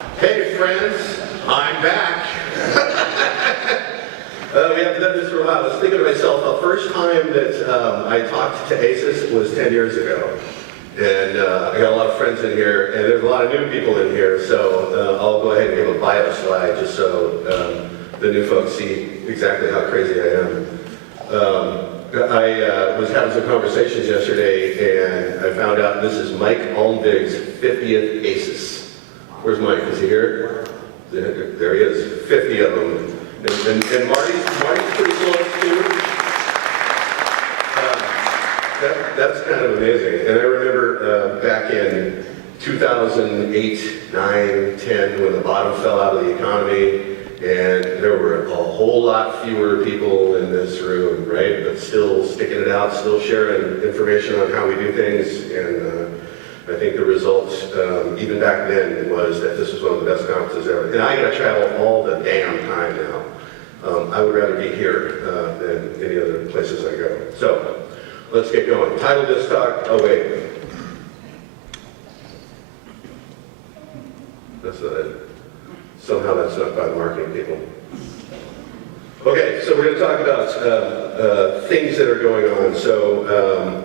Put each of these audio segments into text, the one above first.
Hey friends, I'm back. We haven't done this for a while. I was thinking to myself, the first time that I talked to ACCIS was 10 years ago. And I got a lot of friends in here, and there's a lot of new people in here, so I'll go ahead and give a bio slide just so the new folks see exactly how crazy I am. I was having some conversations yesterday, and I found out this is Mike Almvig's 50th ACCIS. Where's Mike? Is he here? There he is. 50 of them. And Marty's pretty close too. That's kind of amazing. And I remember back in 2008, 9, 10, when the bottom fell out of the economy, and there were a whole lot fewer people in this room, right? But still sticking it out, still sharing information on how we do things. And I think the result, even back then, was that this was one of the best conferences ever. And I gotta travel all the damn time now. I would rather be here than any other places I go. So, let's get going. Title of this talk, oh wait. That's not it. Somehow that's not by the marketing people. Okay, so we're gonna talk about things that are going on. So,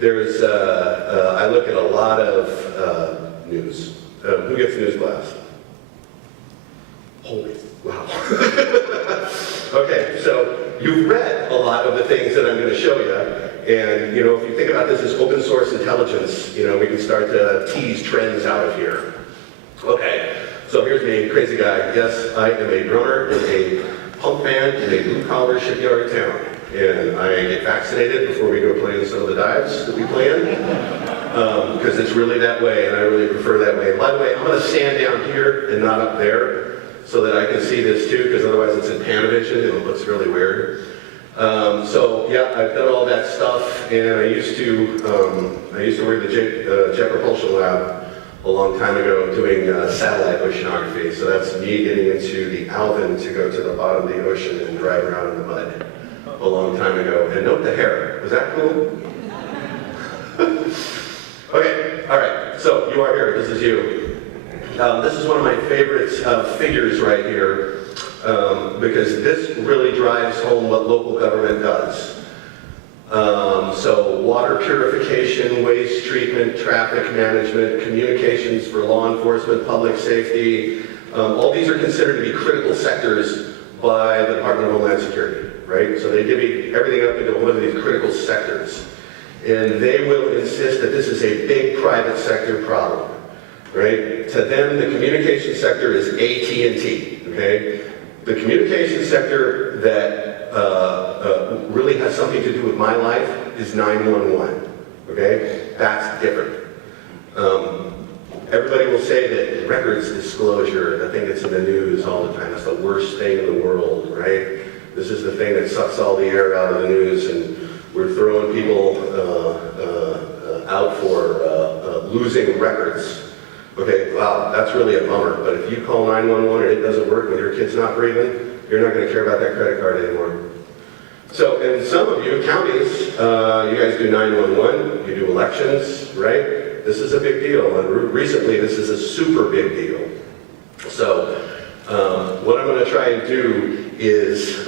there's, I look at a lot of news. Who gets news blast? Holy, wow. Okay, so you've read a lot of the things that I'm going to show you. And, you know, if you think about this as open source intelligence, you know, we can start to tease trends out of here. Okay, so here's me, crazy guy. Yes, I am a drummer in a punk band in a blue-collar shipyard town. And I get vaccinated before we go play in some of the dives that we play in, because it's really that way, and I really prefer that way. And by the way, I'm going to stand down here and not up there, so that I can see this too, because otherwise it's in Panavision and it looks really weird. So yeah, I've done all that stuff, and I used to work at the Jet Propulsion Lab a long time ago doing satellite oceanography. So that's me getting into the Alvin to go to the bottom of the ocean and drive around in the mud. A long time ago. And note the hair. Was that cool? Okay, all right. So you are here. This is you. This is one of my favorite figures right here because this really drives home what local government does. So water purification, waste treatment, traffic management, communications for law enforcement, public safety. All these are considered to be critical sectors by the Department of Homeland Security. Right? So they divvy everything up into one of these critical sectors. And they will insist that this is a big private sector problem. Right? To them, the communication sector is AT&T. Okay? The communication sector that really has something to do with my life is 911. Okay? That's different. Everybody will say that records disclosure, the thing that's in the news all the time, that's the worst thing in the world, right? This is the thing that sucks all the air out of the news, and we're throwing people out for losing records. Okay, wow, that's really a bummer. But if you call 911 and it doesn't work when your kid's not breathing, you're not going to care about that credit card anymore. So, and some of you, counties, you guys do 911, you do elections, right? This is a big deal, and recently this is a super big deal. So, what I'm going to try and do is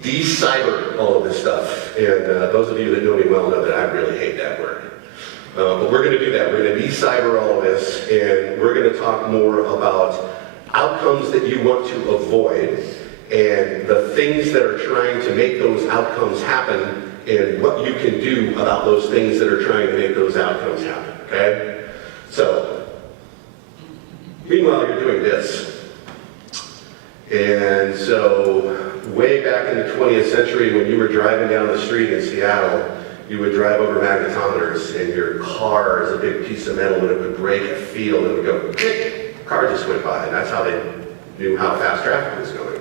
de-cyber all of this stuff. And those of you that know me well know that I really hate that word. But we're going to do that. We're going to de-cyber all of this, and we're going to talk more about outcomes that you want to avoid and the things that are trying to make those outcomes happen and what you can do about those things that are trying to make those outcomes happen, okay? So, meanwhile, you're doing this. And so, way back in the 20th century, when you were driving down the street in Seattle, you would drive over magnetometers, and your car is a big piece of metal, and it would break a field, and it would go, click, car just went by, and that's how they knew how fast traffic was going.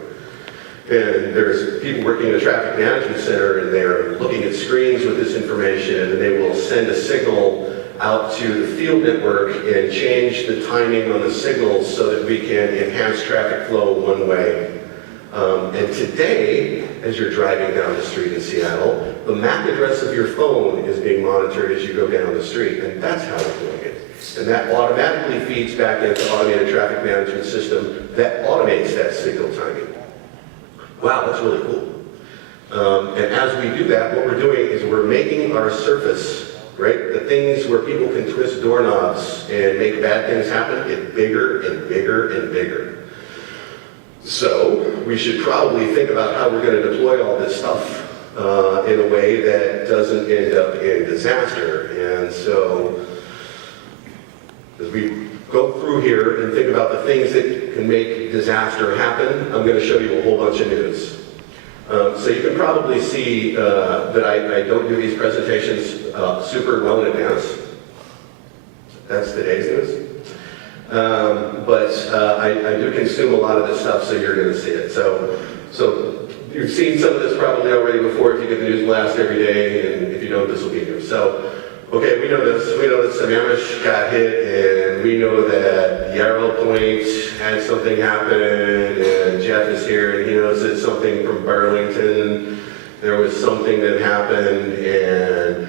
And there's people working in a traffic management center, and they're looking at screens with this information, and they will send a signal out to the field network and change the timing on the signals so that we can enhance traffic flow one way. And today, as you're driving down the street in Seattle, the MAC address of your phone is being monitored as you go down the street, and that's how we're doing it. And that automatically feeds back into automated traffic management system that automates that signal timing. Wow, that's really cool. And as we do that, what we're doing is we're making our surface, right, the things where people can twist doorknobs and make bad things happen, get bigger and bigger and bigger. So we should probably think about how we're going to deploy all this stuff in a way that doesn't end up in disaster. And so as we go through here and think about the things that can make disaster happen, I'm going to show you a whole bunch of news. So you can probably see that I don't do these presentations super well in advance. That's today's news. But I do consume a lot of this stuff, so you're going to see it. So you've seen some of this probably already before if you get the news blast every day, and if you don't, this will be new. So, okay, we know this. We know that Sammamish got hit, and we know that Yarrow Point had something happen, and Jeff is here, and he knows that something from Burlington, there was something that happened, and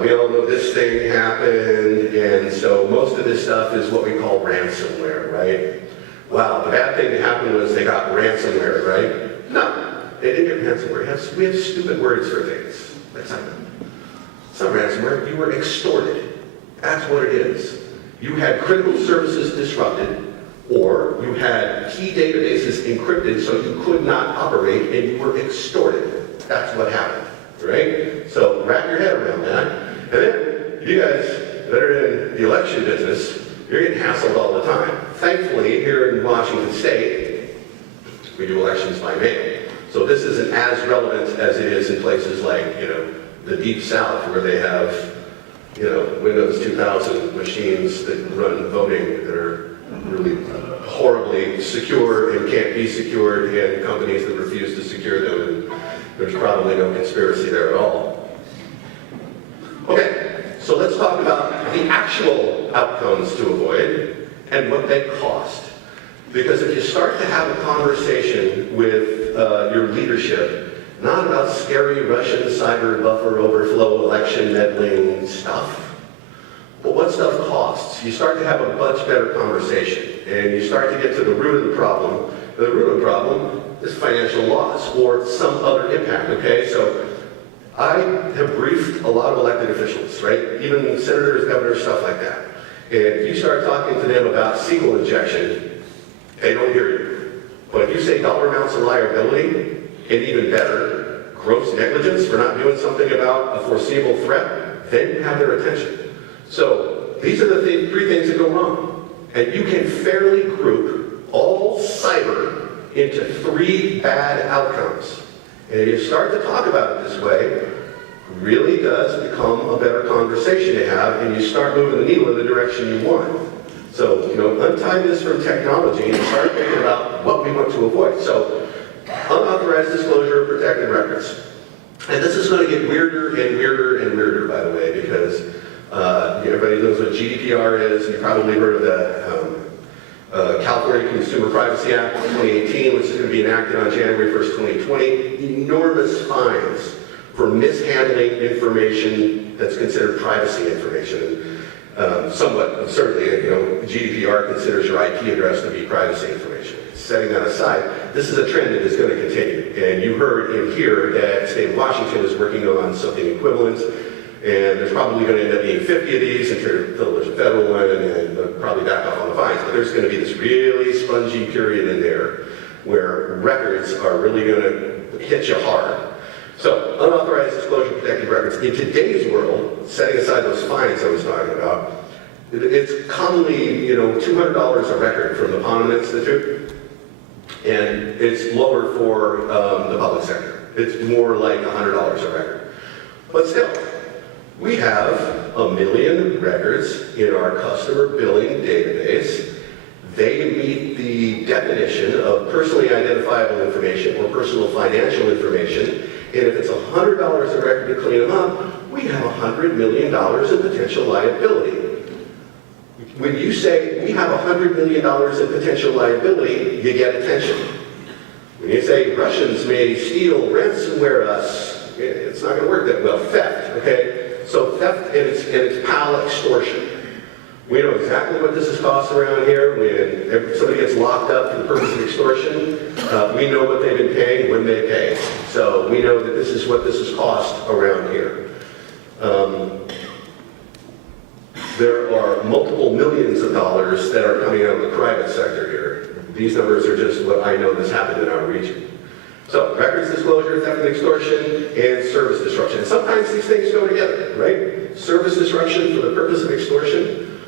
we all know this thing happened, and so most of this stuff is what we call ransomware, right? Wow, the bad thing that happened was they got ransomware, right? No, they didn't get ransomware. We have stupid words for things. It's not ransomware. You were extorted. That's what it is. You had critical services disrupted, or you had key databases encrypted so you could not operate, and you were extorted. That's what happened, right? So wrap your head around that. And then you guys that are in the election business, you're getting hassled all the time. Thankfully, here in Washington State, we do elections by mail. So this isn't as relevant as it is in places like, the Deep South, where they have, Windows 2000 machines that run voting that are really horribly secure and can't be secured, and companies that refuse to secure them, and there's probably no conspiracy there at all. Okay, so let's talk about the actual outcomes to avoid and what they cost. Because if you start to have a conversation with your leadership, not about scary Russian cyber buffer overflow election meddling stuff, but what stuff costs, you start to have a much better conversation, and you start to get to the root of the problem. The root of the problem is financial loss or some other impact, okay? So I have briefed a lot of elected officials, right? Even senators, governors, stuff like that. And if you start talking to them about SQL injection, they don't hear you. But if you say dollar amounts of liability, and even better, gross negligence for not doing something about a foreseeable threat, then you have their attention. So these are the three things that go wrong. And you can fairly group all cyber into three bad outcomes. And if you start to talk about it this way, it really does become a better conversation to have, and you start moving the needle in the direction you want. So, untie this from technology and start thinking about what we want to avoid. So, unauthorized disclosure of protected records. And this is going to get weirder and weirder and weirder, by the way, because everybody knows what GDPR is. You've probably heard of the California Consumer Privacy Act 2018, which is going to be enacted on January 1st, 2020. Enormous fines for mishandling information that's considered privacy information. Somewhat absurdly, GDPR considers your IP address to be privacy information. Setting that aside, this is a trend that is going to continue. And you heard in here that the state of Washington is working on something equivalent, and there's probably going to end up being 50 of these until there's a federal one, and they'll probably back off on the fines. But there's going to be this really spongy period in there where records are really going to hit you hard. So, unauthorized disclosure of protected records. In today's world, setting aside those fines I was talking about, it's commonly, $200 a record from the Ponem Institute, and it's lower for the public sector. It's more like $100 a record. But still, we have 1 million records in our customer billing database. They meet the definition of personally identifiable information or personal financial information. And if it's $100 a record to clean them up, we have $100 million in potential liability. When you say we have $100 million in potential liability, you get attention. When you say Russians may steal, ransomware us, it's not going to work that well. Theft, okay? So theft and its pal extortion. We know exactly what this has cost around here. When somebody gets locked up for the purpose of extortion, we know what they've been paying when they pay. So we know that this is what this has cost around here. There are multiple millions of dollars that are coming out of the private sector here. These numbers are just what I know has happened in our region. So, records disclosure, theft and extortion, and service disruption. And sometimes these things go together, right? Service disruption for the purpose of extortion.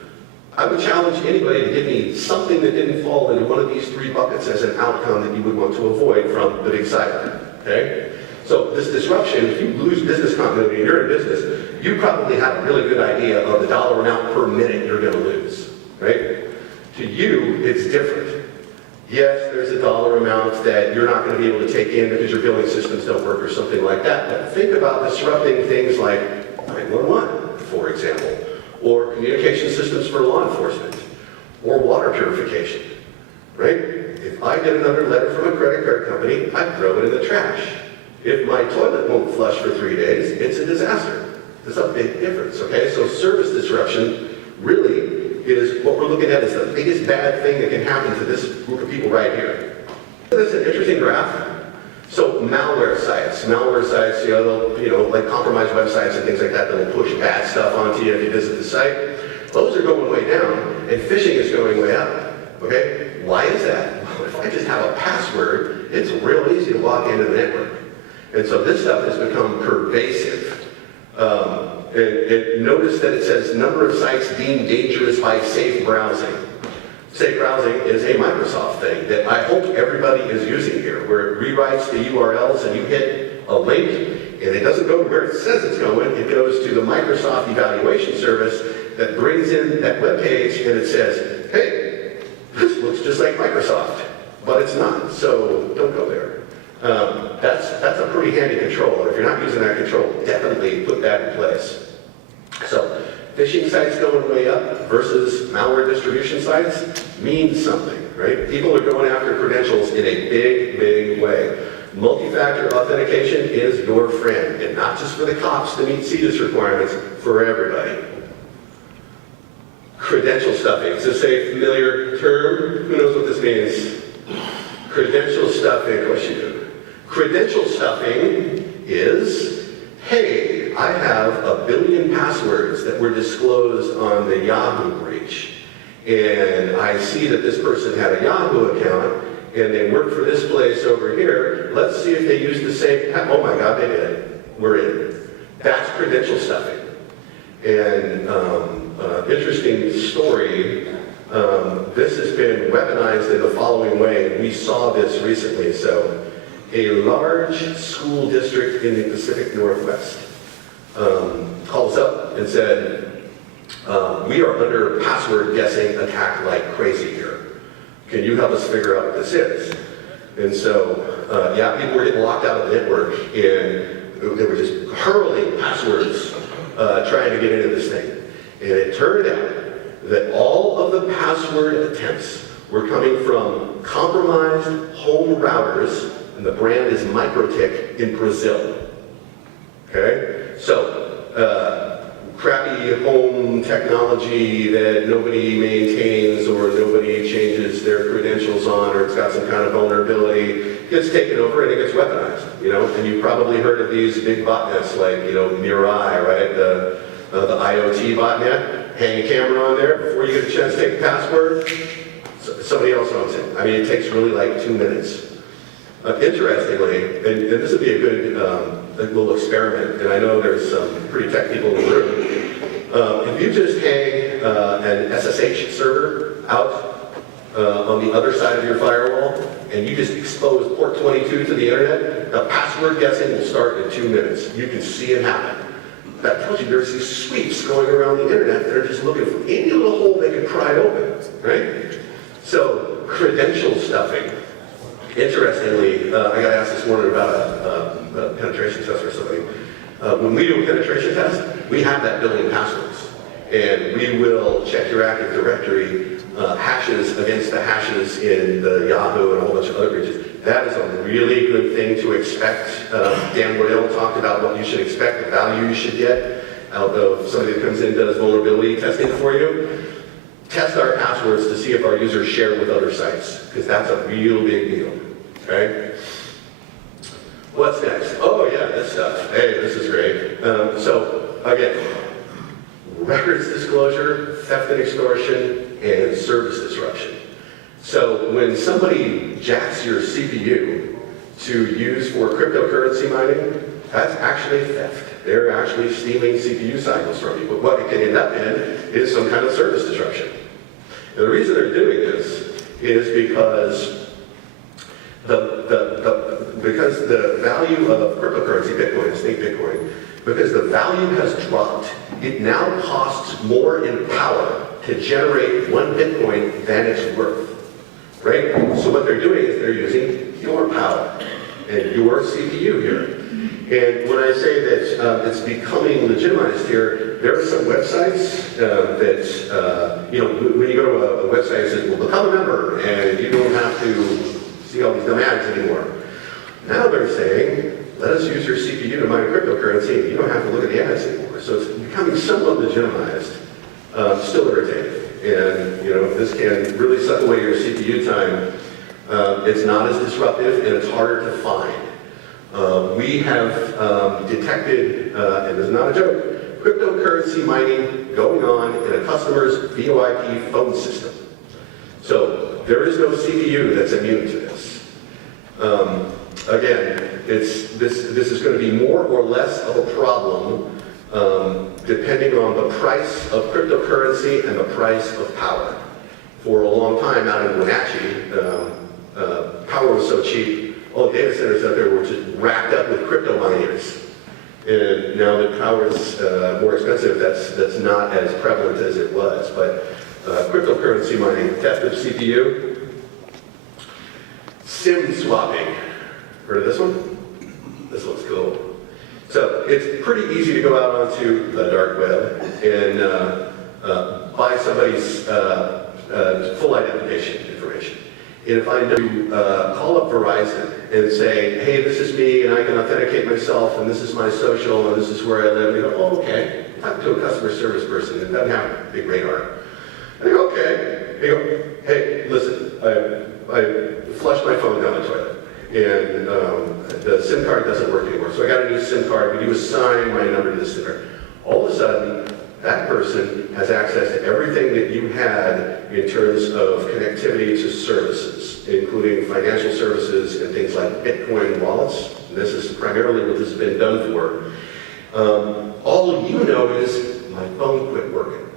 I would challenge anybody to give me something that didn't fall into one of these three buckets as an outcome that you would want to avoid from the big cyber, okay? So this disruption, if you lose business continuity and you're in business, you probably have a really good idea of the dollar amount per minute you're gonna lose, right? To you, it's different. Yes, there's a dollar amount that you're not going to be able to take in because your billing systems don't work or something like that. But think about disrupting things like 911, for example, or communication systems for law enforcement, or water purification, right? If I get another letter from a credit card company, I throw it in the trash. If my toilet won't flush for 3 days, it's a disaster. There's a big difference, okay? So service disruption really is what we're looking at as the biggest bad thing that can happen to this group of people right here. This is an interesting graph. So malware sites, like compromised websites and things like that will push bad stuff onto you if you visit the site. Those are going way down, and phishing is going way up. Okay, why is that? Well, if I just have a password, it's real easy to log into the network, and so this stuff has become pervasive. And notice that it says number of sites deemed dangerous by safe browsing. Safe browsing is a Microsoft thing that I hope everybody is using here, where it rewrites the URLs and you hit a link and it doesn't go to where it says it's going, it goes to the Microsoft evaluation service that brings in that web page and it says, hey, this looks just like Microsoft, but it's not, so don't go there. That's a pretty handy control. If you're not using that control, definitely put that in place. So, phishing sites going way up versus malware distribution sites means something, right? People are going after credentials in a big, big way. Multi-factor authentication is your friend, and not just for the cops to meet CISO requirements, for everybody. Credential stuffing. Is this a familiar term? Who knows what this means? Credential stuffing, of course you do. Credential stuffing is, hey, I have 1 billion passwords that were disclosed on the Yahoo breach. And I see that this person had a Yahoo account and they work for this place over here. Let's see if they use the same, oh my God, they did. We're in. That's credential stuffing. And interesting story, this has been weaponized in the following way. We saw this recently. So a large school district in the Pacific Northwest calls up and said, we are under password guessing attack like crazy here. Can you help us figure out what this is? And so, yeah, people were getting locked out of the network and they were just hurling passwords trying to get into this thing. And it turned out that all of the password attempts were coming from compromised home routers, and the brand is MikroTik in Brazil. Okay? So, crappy home technology that nobody maintains or nobody changes their credentials on, or it's got some kind of vulnerability, gets taken over and it gets weaponized, you know? And you've probably heard of these big botnets like, you know, Mirai, right? The IoT botnet. Hang a camera on there before you get a chance to take the password. Somebody else owns it. I mean, it takes really like 2 minutes. Interestingly, and this would be a good little experiment, and I know there's some pretty tech people in the room. If you just hang an SSH server out on the other side of your firewall, and you just expose port 22 to the internet, the password guessing will start in 2 minutes. You can see it happen. That tells you there's these sweeps going around the internet that are just looking for any little hole they can pry open, right? So, credential stuffing. Interestingly, I got asked this morning about a penetration test or something. When we do a penetration test, we have that billion passwords. And we will check your Active Directory hashes against the hashes in the Yahoo and a whole bunch of other breaches. That is a really good thing to expect. Dan Waddell talked about what you should expect, the value you should get out of somebody that comes in and does vulnerability testing for you. test our passwords to see if our users share with other sites, because that's a real big deal, okay? What's next? Oh yeah, this stuff. Hey, this is great. So again, records disclosure, theft and extortion, and service disruption. So when somebody jacks your CPU to use for cryptocurrency mining, that's actually theft. They're actually stealing CPU cycles from you. But what it can end up in is some kind of service disruption. And the reason they're doing this is because the value of cryptocurrency, Bitcoin, think Bitcoin, because the value has dropped, it now costs more in power to generate one Bitcoin than it's worth, right? So what they're doing is they're using your power and your CPU here. And when I say that it's becoming legitimized here, there are some websites that, when you go to a website that says, well, become a member, and you don't have to see all these dumb ads anymore. Now they're saying, let us use your CPU to mine cryptocurrency, and you don't have to look at the ads anymore. So it's becoming somewhat legitimized, still irritating. And, if this can really suck away your CPU time, it's not as disruptive, and it's harder to find. We have detected, and this is not a joke, cryptocurrency mining going on in a customer's VoIP phone system. So there is no CPU that's immune to this. Again, this is going to be more or less of a problem depending on the price of cryptocurrency and the price of power. For a long time out in Wenatchee, power was so cheap, all the data centers out there were just racked up with crypto miners. And now that power is more expensive, that's not as prevalent as it was. But cryptocurrency mining, theft of CPU, SIM swapping. Heard of this one? This one's cool. So it's pretty easy to go out onto the dark web and buy somebody's full identification information. And if I know you call up Verizon and say, hey, this is me, and I can authenticate myself, and this is my social, and this is where I live, and you go, oh, okay. I'm talking to a customer service person that doesn't have a big radar. And they go, okay. They go, hey, listen, I flushed my phone down the toilet, and the SIM card doesn't work anymore. So I got a new SIM card. We do assign my number to the SIM card. All of a sudden, that person has access to everything that you had in terms of connectivity to services, including financial services and things like Bitcoin wallets. And this is primarily what this has been done for. All you know is, my phone quit working.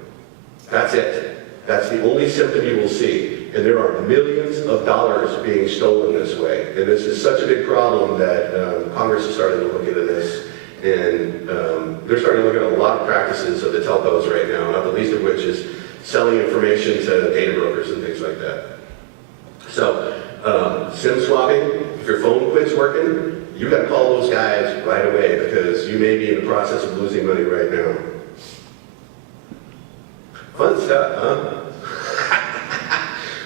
That's it. That's the only symptom you will see. And there are millions of dollars being stolen this way. And this is such a big problem that Congress is starting to look into this. And they're starting to look at a lot of practices of the telcos right now, not the least of which is selling information to data brokers and things like that. So, SIM swapping, if your phone quits working, you got to call those guys right away because you may be in the process of losing money right now. Fun stuff, huh?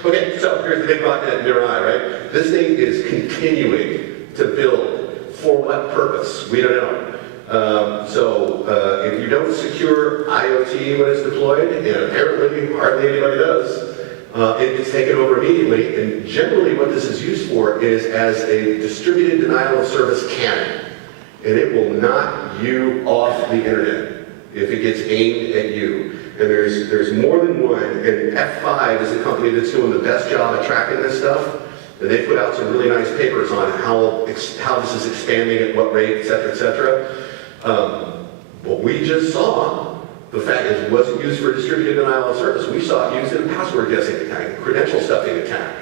Okay, so here's the big botnet near eye, right? This thing is continuing to build. For what purpose? We don't know. If you don't secure IoT when it's deployed, and apparently hardly anybody does, it gets taken over immediately. And generally what this is used for is as a distributed denial of service cannon. And it will knock you off the internet if it gets aimed at you. And there's more than one, and F5 is the company that's doing the best job at tracking this stuff. And they put out some really nice papers on how this is expanding at what rate, et cetera, et cetera. What we just saw, the fact is it wasn't used for distributed denial of service. We saw it used in a password guessing attack, a credential stuffing attack.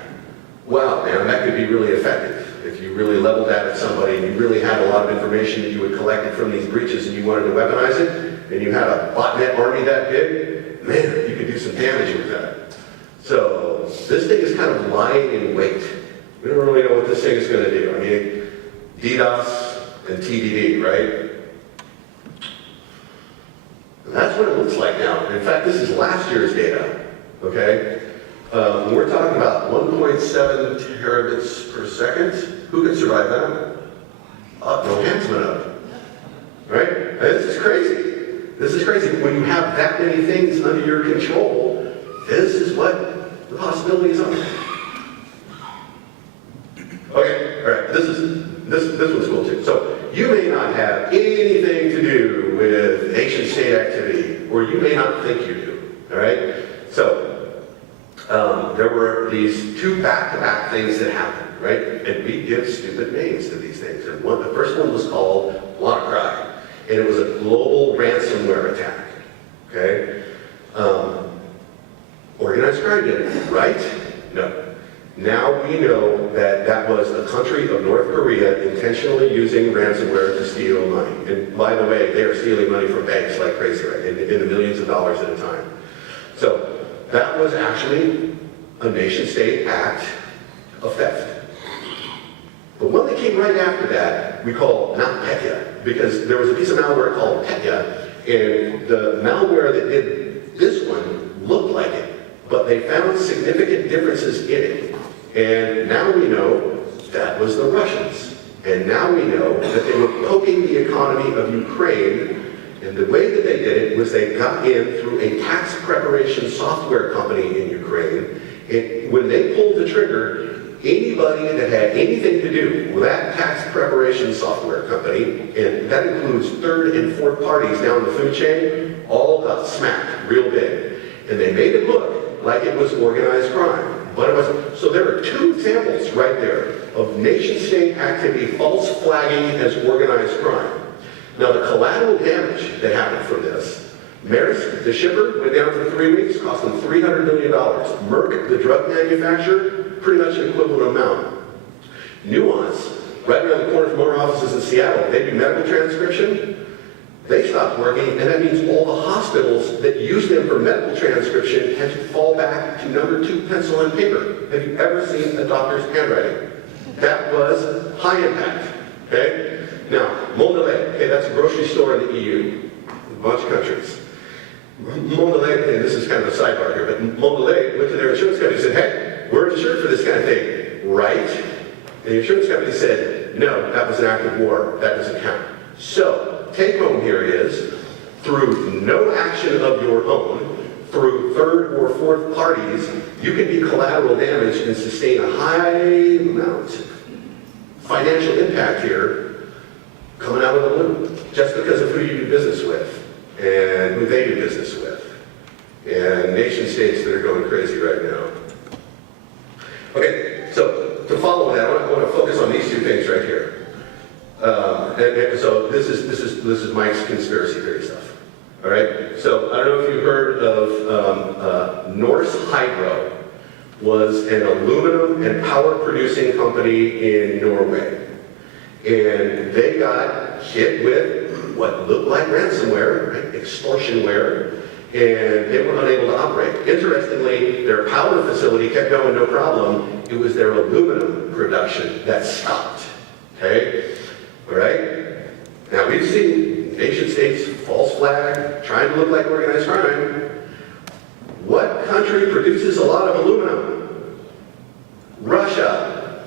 Wow, man, that could be really effective. If you really leveled that at somebody and you really had a lot of information that you had collected from these breaches and you wanted to weaponize it, and you had a botnet army that big, man, you could do some damage with that. So this thing is kind of lying in wait. We don't really know what this thing is going to do. I mean, DDoS and TDD, right? And that's what it looks like now. In fact, this is last year's data, okay? We're talking about 1.7 terabits per second. Who can survive that? No hands went up, right? And this is crazy. This is crazy. When you have that many things under your control, this is what the possibilities are. Okay, all right, this one's cool too. So you may not have anything to do with nation-state activity, or you may not think you do, all right? So there were these two back-to-back things that happened, right? And we give stupid names to these things. And the first one was called WannaCry, and it was a global ransomware attack, okay? Organized crime did it, right? No. Now we know that that was the country of North Korea intentionally using ransomware to steal money. And by the way, they are stealing money from banks like crazy, right? In the millions of dollars at a time. So that was actually a nation-state act of theft. The one that came right after that, we call not Petya, because there was a piece of malware called Petya, and the malware that did this one looked like it, but they found significant differences in it. And now we know that was the Russians. And now we know that they were poking the economy of Ukraine. And the way that they did it was they got in through a tax preparation software company in Ukraine. And when they pulled the trigger, anybody that had anything to do with that tax preparation software company, and that includes third and fourth parties down the food chain, all got smacked real big. And they made it look like it was organized crime. But it wasn't. So there are two examples right there of nation-state activity false flagging as organized crime. Now the collateral damage that happened from this, Maersk, the shipper, went down for 3 weeks, cost them $300 million. Merck, the drug manufacturer, pretty much an equivalent amount. Nuance, right around the corner from our offices in Seattle, they do medical transcription. They stopped working, and that means all the hospitals that use them for medical transcription had to fall back to number 2 pencil and paper. Have you ever seen a doctor's handwriting? That was high impact, okay? Now, Mondelez, okay, that's a grocery store in the EU, a bunch of countries. Mondelez, and this is kind of a sidebar here, but Mondelez went to their insurance company and said, hey, we're insured for this kind of thing, right? And the insurance company said, no, that was an act of war, that doesn't count. So, take home here is, through no action of your own, through third or fourth parties, you can be collateral damage and sustain a high amount of financial impact here coming out of the blue, just because of who you do business with and who they do business with, and nation states that are going crazy right now. Okay, so to follow that, I want to focus on these two things right here. And so this is Mike's conspiracy theory stuff. All right. So I don't know if you've heard of Norsk Hydro, was an aluminum and power producing company in Norway, and they got hit with what looked like ransomware, right? Extortionware, and they were unable to operate. Interestingly, their power facility kept going no problem. It was their aluminum production that stopped. Okay. All right? Now, we've seen nation-states false flag, trying to look like organized crime. What country produces a lot of aluminum? Russia.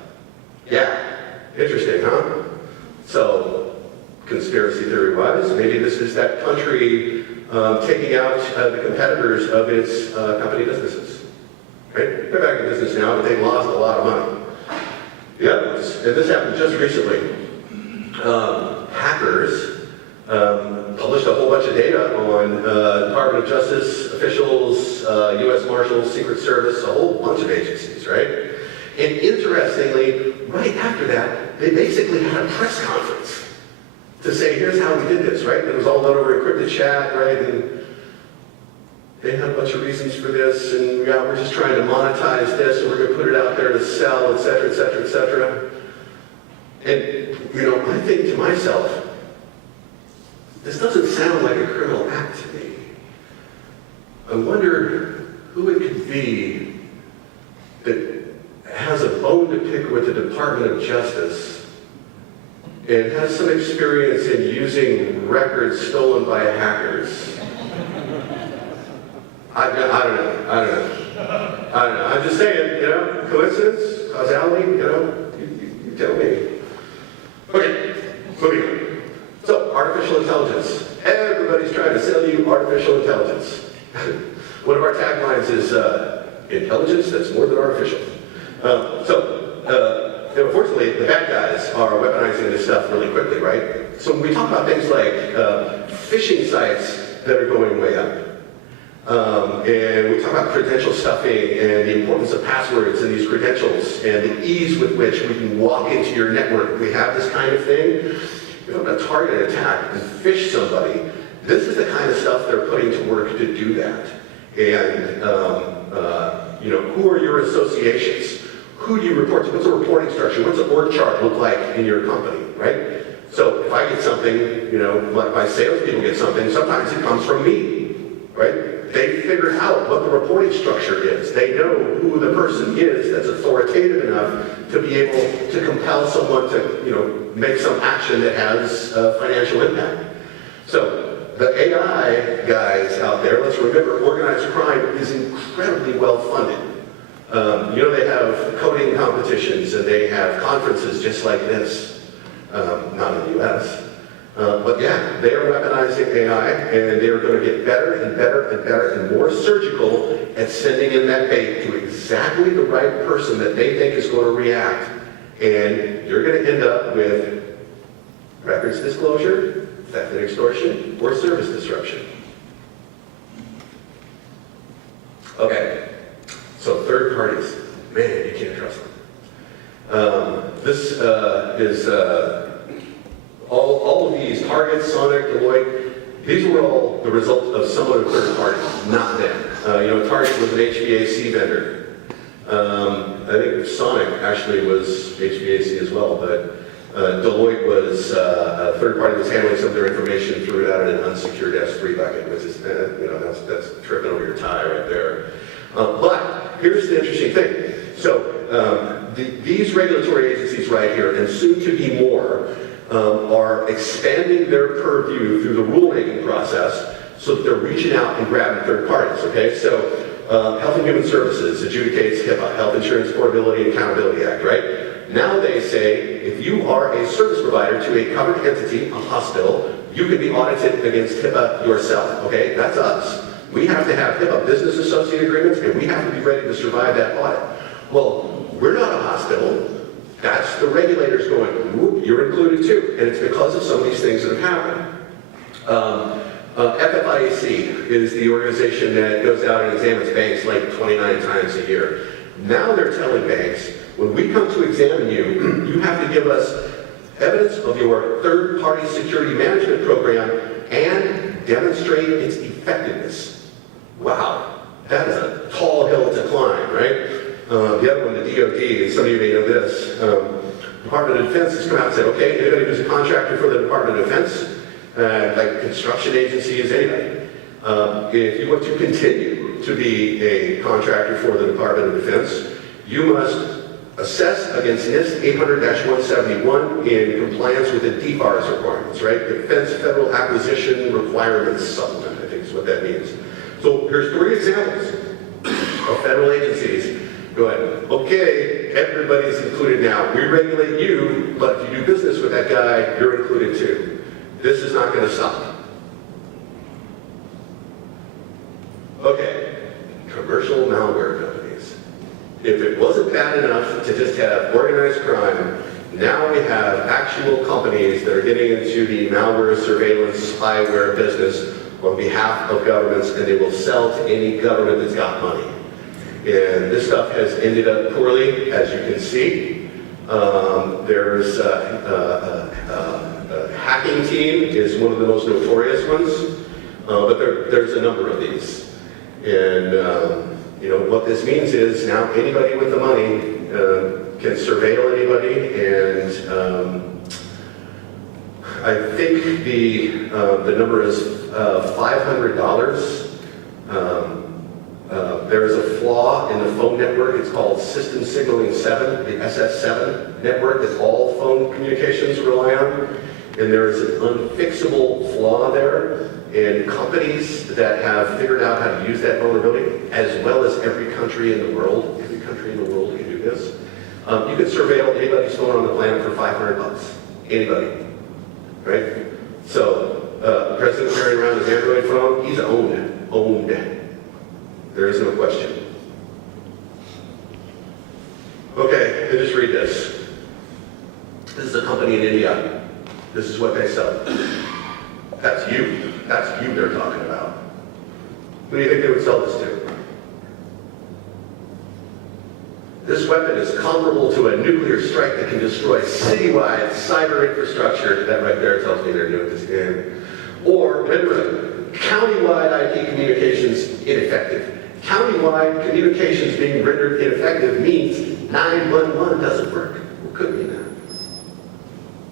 Yeah. Interesting, huh? So, conspiracy theory-wise, maybe this is that country taking out the competitors of its company businesses. Right? They're back in business now, but they lost a lot of money. The other ones, and this happened just recently, hackers published a whole bunch of data on Department of Justice officials, U.S. Marshals, Secret Service, a whole bunch of agencies, right? And interestingly, right after that, they basically had a press conference to say, here's how we did this, right? And it was all done over encrypted chat, right? And they had a bunch of reasons for this, and yeah, we're just trying to monetize this, and we're going to put it out there to sell, et cetera, et cetera, et cetera. And, you know, I think to myself, this doesn't sound like a criminal act to me. I wonder who it could be that has a bone to pick with the Department of Justice and has some experience in using records stolen by hackers. I don't know. I'm just saying, you know, coincidence, causality, you know, you tell me. Okay, moving on. So, artificial intelligence. Everybody's trying to sell you artificial intelligence. One of our taglines is intelligence that's more than artificial. Unfortunately, the bad guys are weaponizing this stuff really quickly, right? So when we talk about things like phishing sites that are going way up, and we talk about credential stuffing and the importance of passwords and these credentials and the ease with which we can walk into your network. We have this kind of thing. If I'm going to target an attack and phish somebody, this is the kind of stuff they're putting to work to do that. And who are your associations? Who do you report to? What's the reporting structure? What's the org chart look like in your company, right? So if I get something, my salespeople get something, sometimes it comes from me, right? They figure out what the reporting structure is. They know who the person is that's authoritative enough to be able to compel someone to, make some action that has financial impact. So the AI guys out there, let's remember, organized crime is incredibly well funded. They have coding competitions and they have conferences just like this, not in the US. But yeah, they are weaponizing AI and they are going to get better and better and better and more surgical at sending in that bait to exactly the right person that they think is going to react. And you're going to end up with records disclosure, theft and extortion, or service disruption. Okay. So third parties, man, you can't trust them. This is all of these, Target, Sonic, Deloitte, these were all the result of some other third party, not them. Target was an HVAC vendor. I think Sonic actually was HVAC as well, but Deloitte was a third party that was handling some of their information, threw it out in an unsecured S3 bucket, which is, that's tripping over your tie right there. But here's the interesting thing. So these regulatory agencies right here, and soon to be more, are expanding their purview through the rulemaking process so that they're reaching out and grabbing third parties, okay? So Health and Human Services adjudicates HIPAA, Health Insurance Portability and Accountability Act, right? Now they say if you are a service provider to a covered entity, a hospital, you can be audited against HIPAA yourself, okay? That's us. We have to have HIPAA business associate agreements, and we have to be ready to survive that audit. Well, we're not a hospital. That's the regulators going, whoop, you're included too. And it's because of some of these things that have happened. FFIEC is the organization that goes out and examines banks like 29 times a year. Now they're telling banks, when we come to examine you, you have to give us evidence of your third-party security management program and demonstrate its effectiveness. Wow, that is a tall hill to climb, right? The other one, the DoD, and some of you may know this, Department of Defense has come out and said, okay, anybody who's a contractor for the Department of Defense, like construction agencies, anybody, if you want to continue to be a contractor for the Department of Defense, you must assess against NIST 800-171 in compliance with the DFARS requirements, right? Defense Federal Acquisition Requirements Supplement, I think is what that means. So here's 3 examples of federal agencies going, okay, everybody's included now. We regulate you, but if you do business with that guy, you're included too. This is not going to stop. Okay, commercial malware companies. If it wasn't bad enough to just have organized crime, now we have actual companies that are getting into the malware, surveillance, spyware business on behalf of governments, and they will sell to any government that's got money. And this stuff has ended up poorly, as you can see. There's hacking team is one of the most notorious ones, but there's a number of these. And what this means is now anybody with the money can surveil anybody, and I think the number is $500. There is a flaw in the phone network. It's called System Signaling 7, the SS7 network that all phone communications rely on. And there is an unfixable flaw there. And companies that have figured out how to use that vulnerability, as well as every country in the world can do this. You can surveil anybody's phone on the planet for $500. Anybody, right? So the president carrying around his Android phone, he's owned. There is no question. Okay, and just read this. This is a company in India. This is what they sell. That's you. That's you they're talking about. Who do you think they would sell this to? This weapon is comparable to a nuclear strike that can destroy citywide cyber infrastructure. That right there tells me they're doing this game. Or, remember, countywide IT communications ineffective. Countywide communications being rendered ineffective means 911 doesn't work. What could mean that?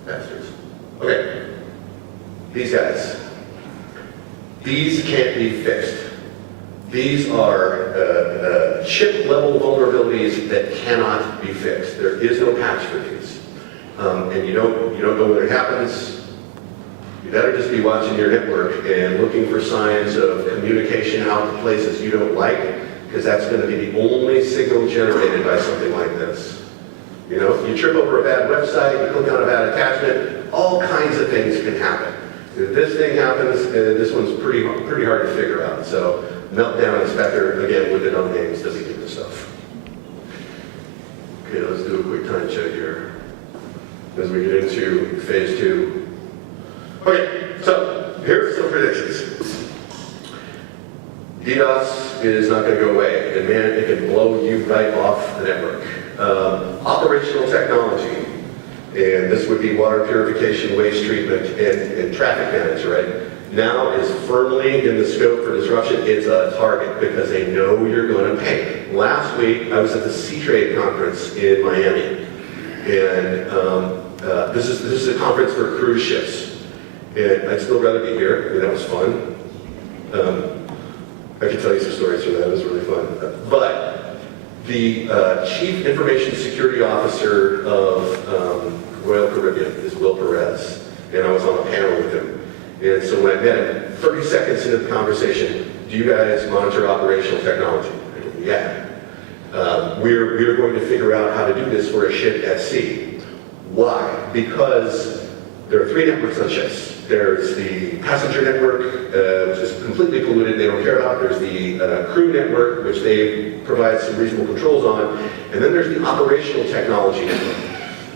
Bastards. Okay. These guys. These can't be fixed. These are chip-level vulnerabilities that cannot be fixed. There is no patch for these. And you don't know when it happens. You better just be watching your network and looking for signs of communication out to places you don't like, because that's going to be the only signal generated by something like this. You know, you trip over a bad website, you click on a bad attachment, all kinds of things can happen. If this thing happens, this one's pretty hard to figure out. So, Meltdown Inspector, again, with the no names, doesn't get this stuff. Okay, let's do a quick time check here as we get into phase 2. Okay, so here's some predictions. DDoS is not going to go away, and man, it can blow you right off the network. Operational technology, and this would be water purification, waste treatment, and traffic management, right? Now is firmly in the scope for disruption. It's a target because they know you're going to pay. Last week, I was at the C-Trade conference in Miami, and this is a conference for cruise ships. And I'd still rather be here. I mean, that was fun. I can tell you some stories from that. It was really fun. But the Chief Information Security Officer of Royal Caribbean is Will Perez, and I was on a panel with him. And so when I met him, 30 seconds into the conversation, do you guys monitor operational technology? I go, yeah. We're going to figure out how to do this for a ship at sea. Why? Because there are 3 networks on ships. There's the passenger network, which is completely polluted, they don't care about. There's the crew network, which they provide some reasonable controls on. And then there's the operational technology network.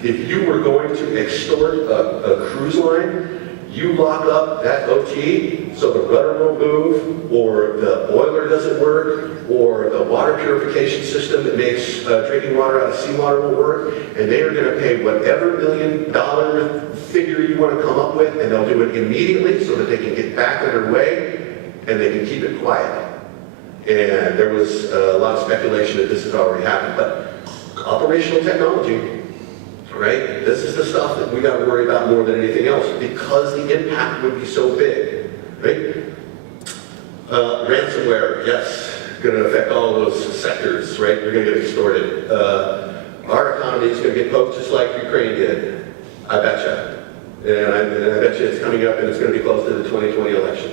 If you were going to extort a cruise line, you lock up that OT so the rudder won't move, or the boiler doesn't work, or the water purification system that makes drinking water out of seawater won't work, and they are going to pay whatever $1 million figure you want to come up with, and they'll do it immediately so that they can get back on their way, and they can keep it quiet. And there was a lot of speculation that this has already happened, but operational technology, right? This is the stuff that we got to worry about more than anything else because the impact would be so big, right? Ransomware, yes, going to affect all those sectors, right? You're going to get extorted. Our economy is going to get poked just like Ukraine did. I betcha. And I bet you it's coming up and it's going to be close to the 2020 election.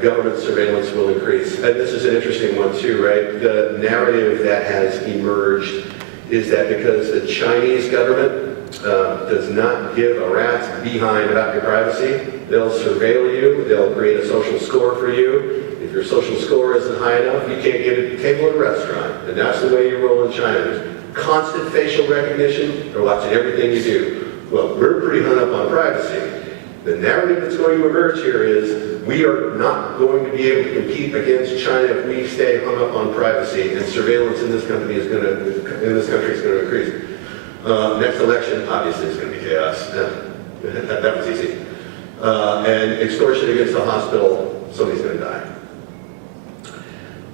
Government surveillance will increase. And this is an interesting one too, right? The narrative that has emerged is that because the Chinese government does not give a rat's behind about your privacy, they'll surveil you, they'll create a social score for you. If your social score isn't high enough, you can't get a table at a restaurant. And that's the way you roll in China. There's constant facial recognition. They're watching everything you do. Well, we're pretty hung up on privacy. The narrative that's going to emerge here is we are not going to be able to compete against China if we stay hung up on privacy, and surveillance in this country is going to increase. Next election, obviously, is going to be chaos. That was easy. And extortion against the hospital, somebody's going to die.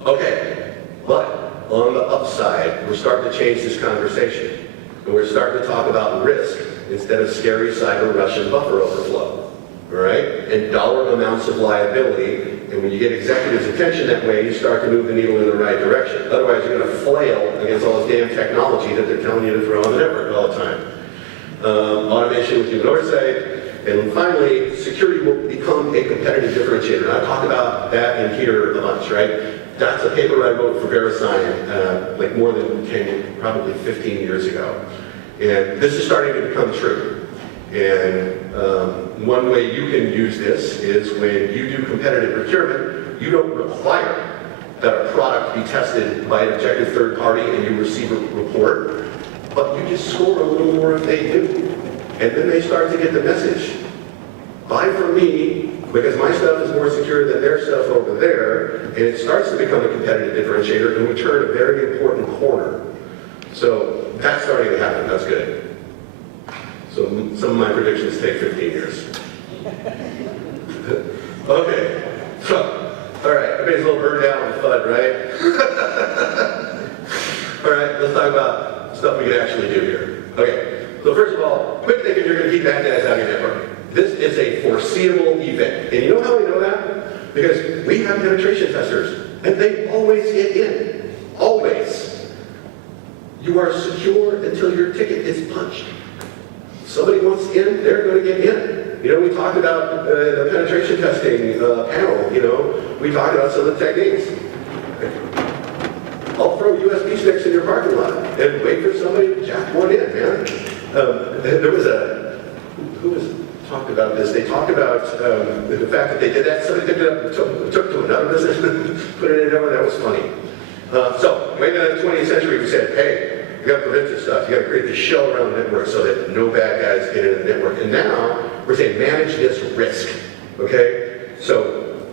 Okay, but on the upside, we're starting to change this conversation, and we're starting to talk about risk instead of scary cyber Russian buffer overflow, all right? And dollar amounts of liability, and when you get executives' attention that way, you start to move the needle in the right direction. Otherwise, you're going to flail against all this damn technology that they're telling you to throw on the network all the time. Automation with human oversight, and finally, security will become a competitive differentiator. And I talk about that in here a bunch, right? That's a paper I wrote for VeriSign like more than 10, probably 15 years ago. And this is starting to become true. And one way you can use this is when you do competitive procurement, You don't require that a product be tested by an objective third party and you receive a report, but you just score a little more if they do. And then they start to get the message. Buy from me, because my stuff is more secure than their stuff over there, and it starts to become a competitive differentiator, and we turn a very important corner. So that's starting to happen, that's good. So some of my predictions take 15 years. Okay, so, all right, everybody's a little burned out with FUD, right? All right, let's talk about stuff we can actually do here. Okay, so first of all, quit thinking you're going to keep bad guys out of your network. This is a foreseeable event. And you know how we know that? Because we have penetration testers, and they always get in. Always. You are secure until your ticket is punched. Somebody wants in, they're going to get in. You know, we talked about the penetration testing panel, you know, we talked about some of the techniques. I'll throw USB sticks in your parking lot and wait for somebody to jack one in, man. There was who was talked about this? They talked about the fact that they did that, somebody picked it up and took to another business, put it in there, that was funny. So, way in the 20th century, we said, hey, you got to prevent this stuff. You got to create this shell around the network so that no bad guys get into the network. And now we're saying manage this risk. Okay? So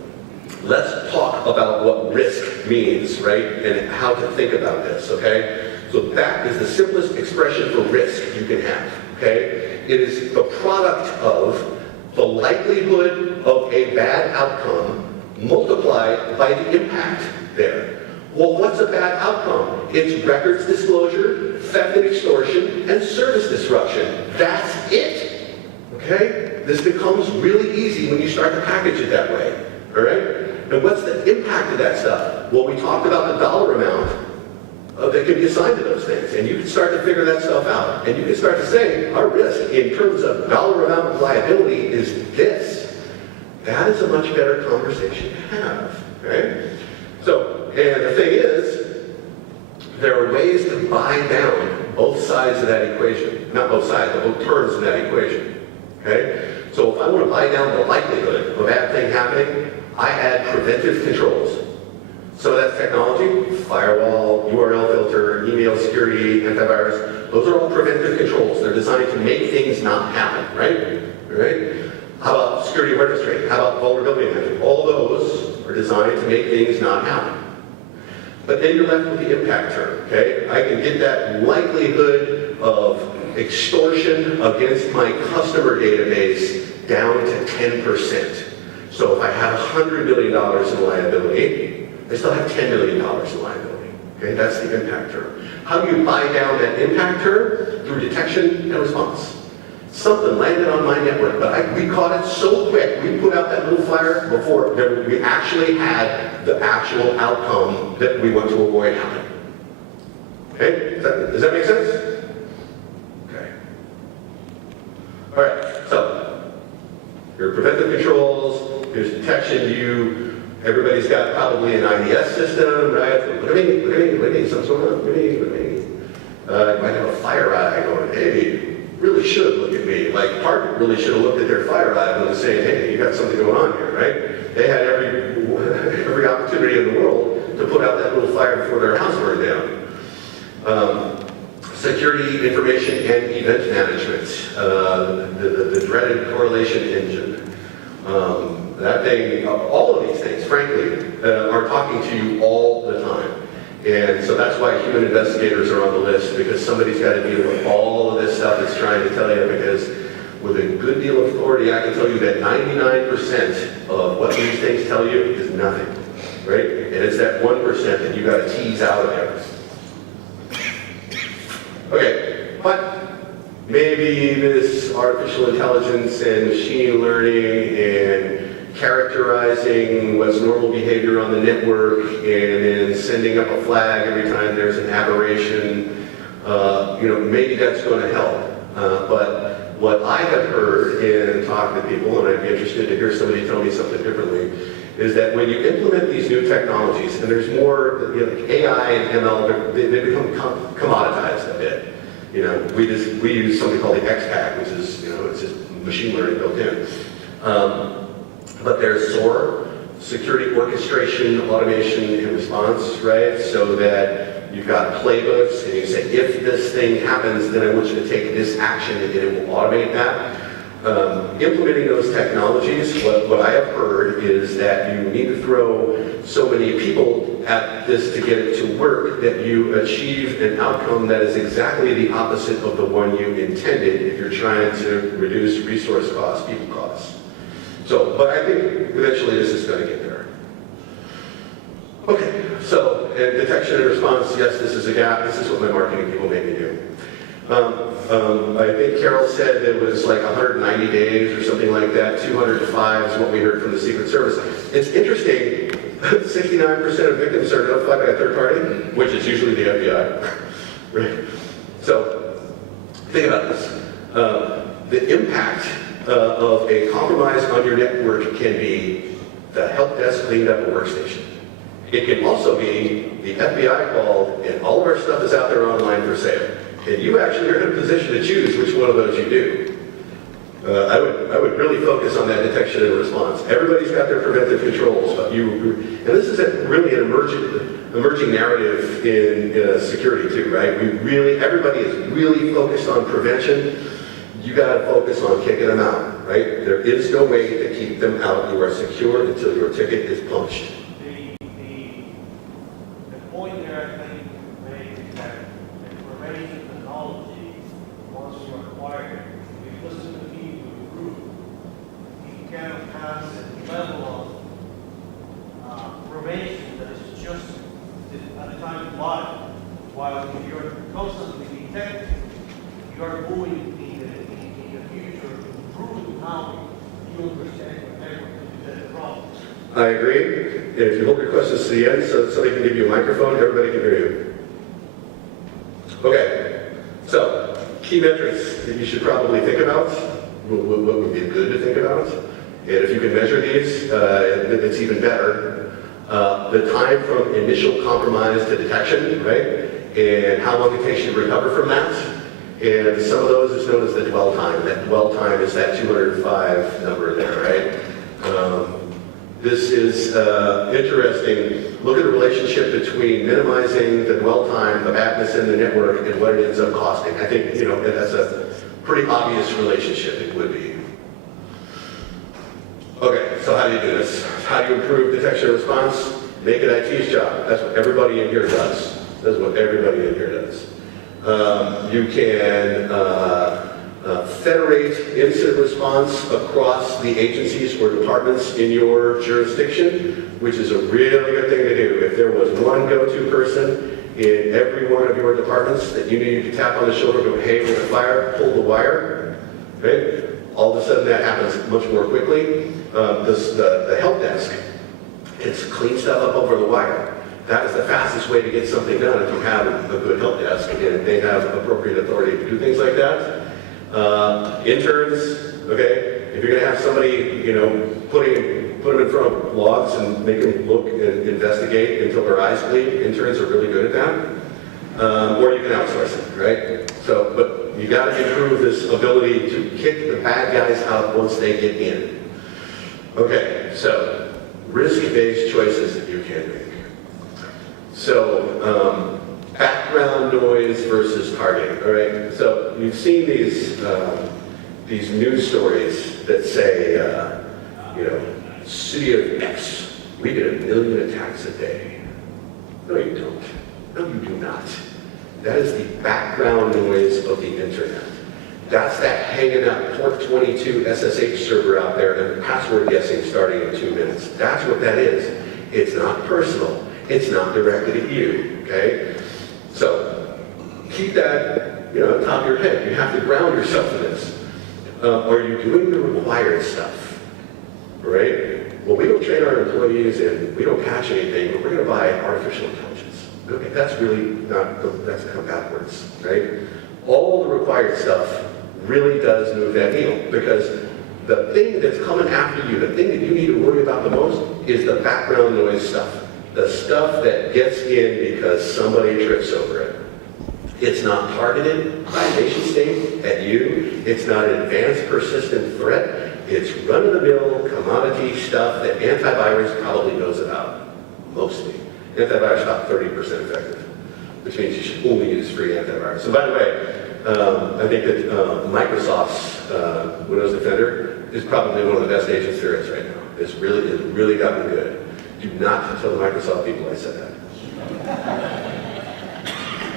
let's talk about what risk means, right? And how to think about this. Okay? So that is the simplest expression for risk you can have. Okay? It is the product of the likelihood of a bad outcome multiplied by the impact there. Well, what's a bad outcome? It's records disclosure, theft and extortion, and service disruption. That's it. Okay? This becomes really easy when you start to package it that way. All right? And what's the impact of that stuff? Well, we talked about the dollar amount that can be assigned to those things. And you can start to figure that stuff out. And you can start to say, our risk in terms of dollar amount of liability is this. That is a much better conversation to have. Right? So, and the thing is, there are ways to buy down both sides of that equation. Not both sides, but both terms of that equation. Okay? So if I want to buy down the likelihood of a bad thing happening, I add preventive controls. Some of that's technology, firewall, URL filter, email security, antivirus. Those are all preventive controls. They're designed to make things not happen, right? Right? How about security awareness training? How about vulnerability management? All those are designed to make things not happen. But then you're left with the impact term, okay? I can get that likelihood of extortion against my customer database down to 10%. So if I have $100 million in liability, I still have $10 million in liability. Okay, that's the impact term. How do you buy down that impact term? Through detection and response. Something landed on my network, but we caught it so quick. We put out that little fire before we actually had the actual outcome that we want to avoid happening. Okay, does that make sense? Okay. All right, so your preventive controls, here's detection. Everybody's got probably an IDS system, right? Look at me, something's going on. Look at me. You might have a fire eye going, hey. Really should look at me. Like Target really should have looked at their fire eye and saying, hey, you got something going on here, right? They had every opportunity in the world to put out that little fire before their house burned down. Security, information, and event management. The dreaded correlation engine. That thing, all of these things, frankly, are talking to you all the time. And so that's why human investigators are on the list, because somebody's got to deal with all of this stuff that's trying to tell you, because with a good deal of authority, I can tell you that 99% of what these things tell you is nothing, right? And it's that 1% that you got to tease out of there. Okay, but maybe this artificial intelligence and machine learning and characterizing what's normal behavior on the network and then sending up a flag every time there's an aberration, maybe that's going to help. But what I have heard in talking to people, and I'd be interested to hear somebody tell me something differently, is that when you implement these new technologies, and there's more, AI and ML, they become commoditized a bit. We use something called the XPack, which is, it's just machine learning built in. But there's SOAR, security orchestration, automation, and response, right? So that you've got playbooks, and you say, if this thing happens, then I want you to take this action, and it will automate that. Implementing those technologies, what I have heard is that you need to throw so many people at this to get it to work that you achieve an outcome that is exactly the opposite of the one you intended if you're trying to reduce resource costs, people costs. So, but I think eventually this is going to get there. Okay, so detection and response, yes, this is a gap. This is what my marketing people made me do. I think Carol said it was like 190 days or something like that. 205 is what we heard from the Secret Service. It's interesting, 69% of victims are notified by a third party, which is usually the FBI. Right? So, think about this. The impact of a compromise on your network can be the help desk cleaned up a workstation. It can also be the FBI called and all of our stuff is out there online for sale. And you actually are in a position to choose which one of those you do. I would really focus on that detection and response. Everybody's got their preventive controls, but and this is really an emerging narrative in security too, right? Everybody is really focused on prevention. You got to focus on kicking them out, right? There is no way to keep them out. You are secure until your ticket is punched. The point there, I think, is that information technology, once you acquire it, if it doesn't continue to improve, you cannot have a level of prevention that is just at the time of life. While if you're constantly detecting, you are moving in the future to improve how you understand whatever the problem. I agree. And if you hold your questions to the end so that somebody can give you a microphone, everybody can hear you. Okay, so key metrics that you should probably think about, what would be good to think about, and if you can measure these, it's even better. The time from initial compromise to detection, right? And how long it takes you to recover from that. And some of those is known as the dwell time. That dwell time is that 205 number there, right? This is interesting. Look at the relationship between minimizing the dwell time, the badness in the network, and what it ends up costing. I think, that's a pretty obvious relationship. It would be. Okay, so how do you do this? How do you improve detection and response? Make it IT's job. That's what everybody in here does. That's what everybody in here does. You can federate incident response across the agencies or departments in your jurisdiction, which is a really good thing to do. If there was one go-to person in every one of your departments that you needed to tap on the shoulder and go, hey, there's a fire, pull the wire, right? All of a sudden that happens much more quickly. The help desk can clean stuff up over the wire. That is the fastest way to get something done if you have a good help desk and they have appropriate authority to do things like that. Interns, okay, if you're going to have somebody, put them in front of logs and make them look and investigate until their eyes bleed, interns are really good at that. Or you can outsource it, right? So, but you got to improve this ability to kick the bad guys out once they get in. Okay, so risk-based choices that you can make. So, background noise versus targeting, all right? So you've seen these news stories that say, city of X, we get 1 million attacks a day. No, you don't. No, you do not. That is the background noise of the internet. That's that hanging out port 22 SSH server out there and password guessing starting in 2 minutes. That's what that is. It's not personal. It's not directed at you, okay? So keep that, on top of your head. You have to ground yourself in this. Are you doing the required stuff, right? Well, we don't train our employees and we don't patch anything, but we're going to buy artificial intelligence. Okay, that's really that's come backwards, right? All the required stuff really does move that needle because the thing that's coming after you, the thing that you need to worry about the most is the background noise stuff. The stuff that gets in because somebody trips over it. It's not targeted by nation state at you. It's not an advanced persistent threat. It's run-of-the-mill commodity stuff that antivirus probably knows about, mostly. Antivirus is about 30% effective, which means you should only use free antivirus. So by the way, I think that Microsoft's Windows Defender is probably one of the best agents there is right now. It's really gotten good. Do not tell the Microsoft people I said that.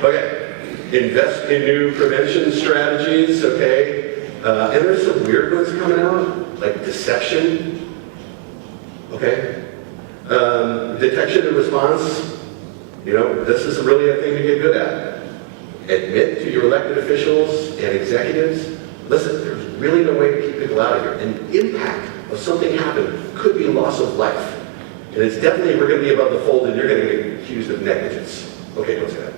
Okay, invest in new prevention strategies, okay? And there's some weird ones coming out, like deception, okay? Detection and response, you know, this is really a thing to get good at. Admit to your elected officials and executives, listen, there's really no way to keep people out of here. And the impact of something happening could be loss of life. And it's definitely, we're going to be above the fold and you're going to get accused of negligence. Okay, don't say that.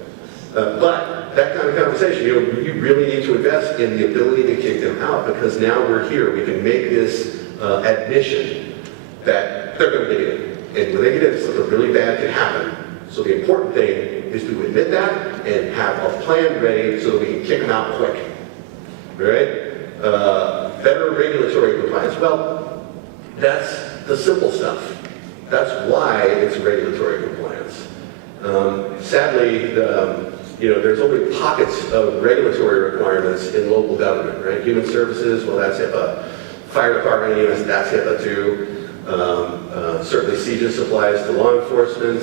But that kind of conversation, you know, you really need to invest in the ability to kick them out because now we're here. We can make this admission that they're going to get in. And when they get in, something really bad can happen. So the important thing is to admit that and have a plan ready so that we can kick them out quick. All right? Better regulatory compliance. Well, that's the simple stuff. That's why it's regulatory compliance. Sadly, you know, there's only pockets of regulatory requirements in local government, right? Human services, well, that's HIPAA. Fire department, EMS, that's HIPAA too. Certainly CISO applies to law enforcement.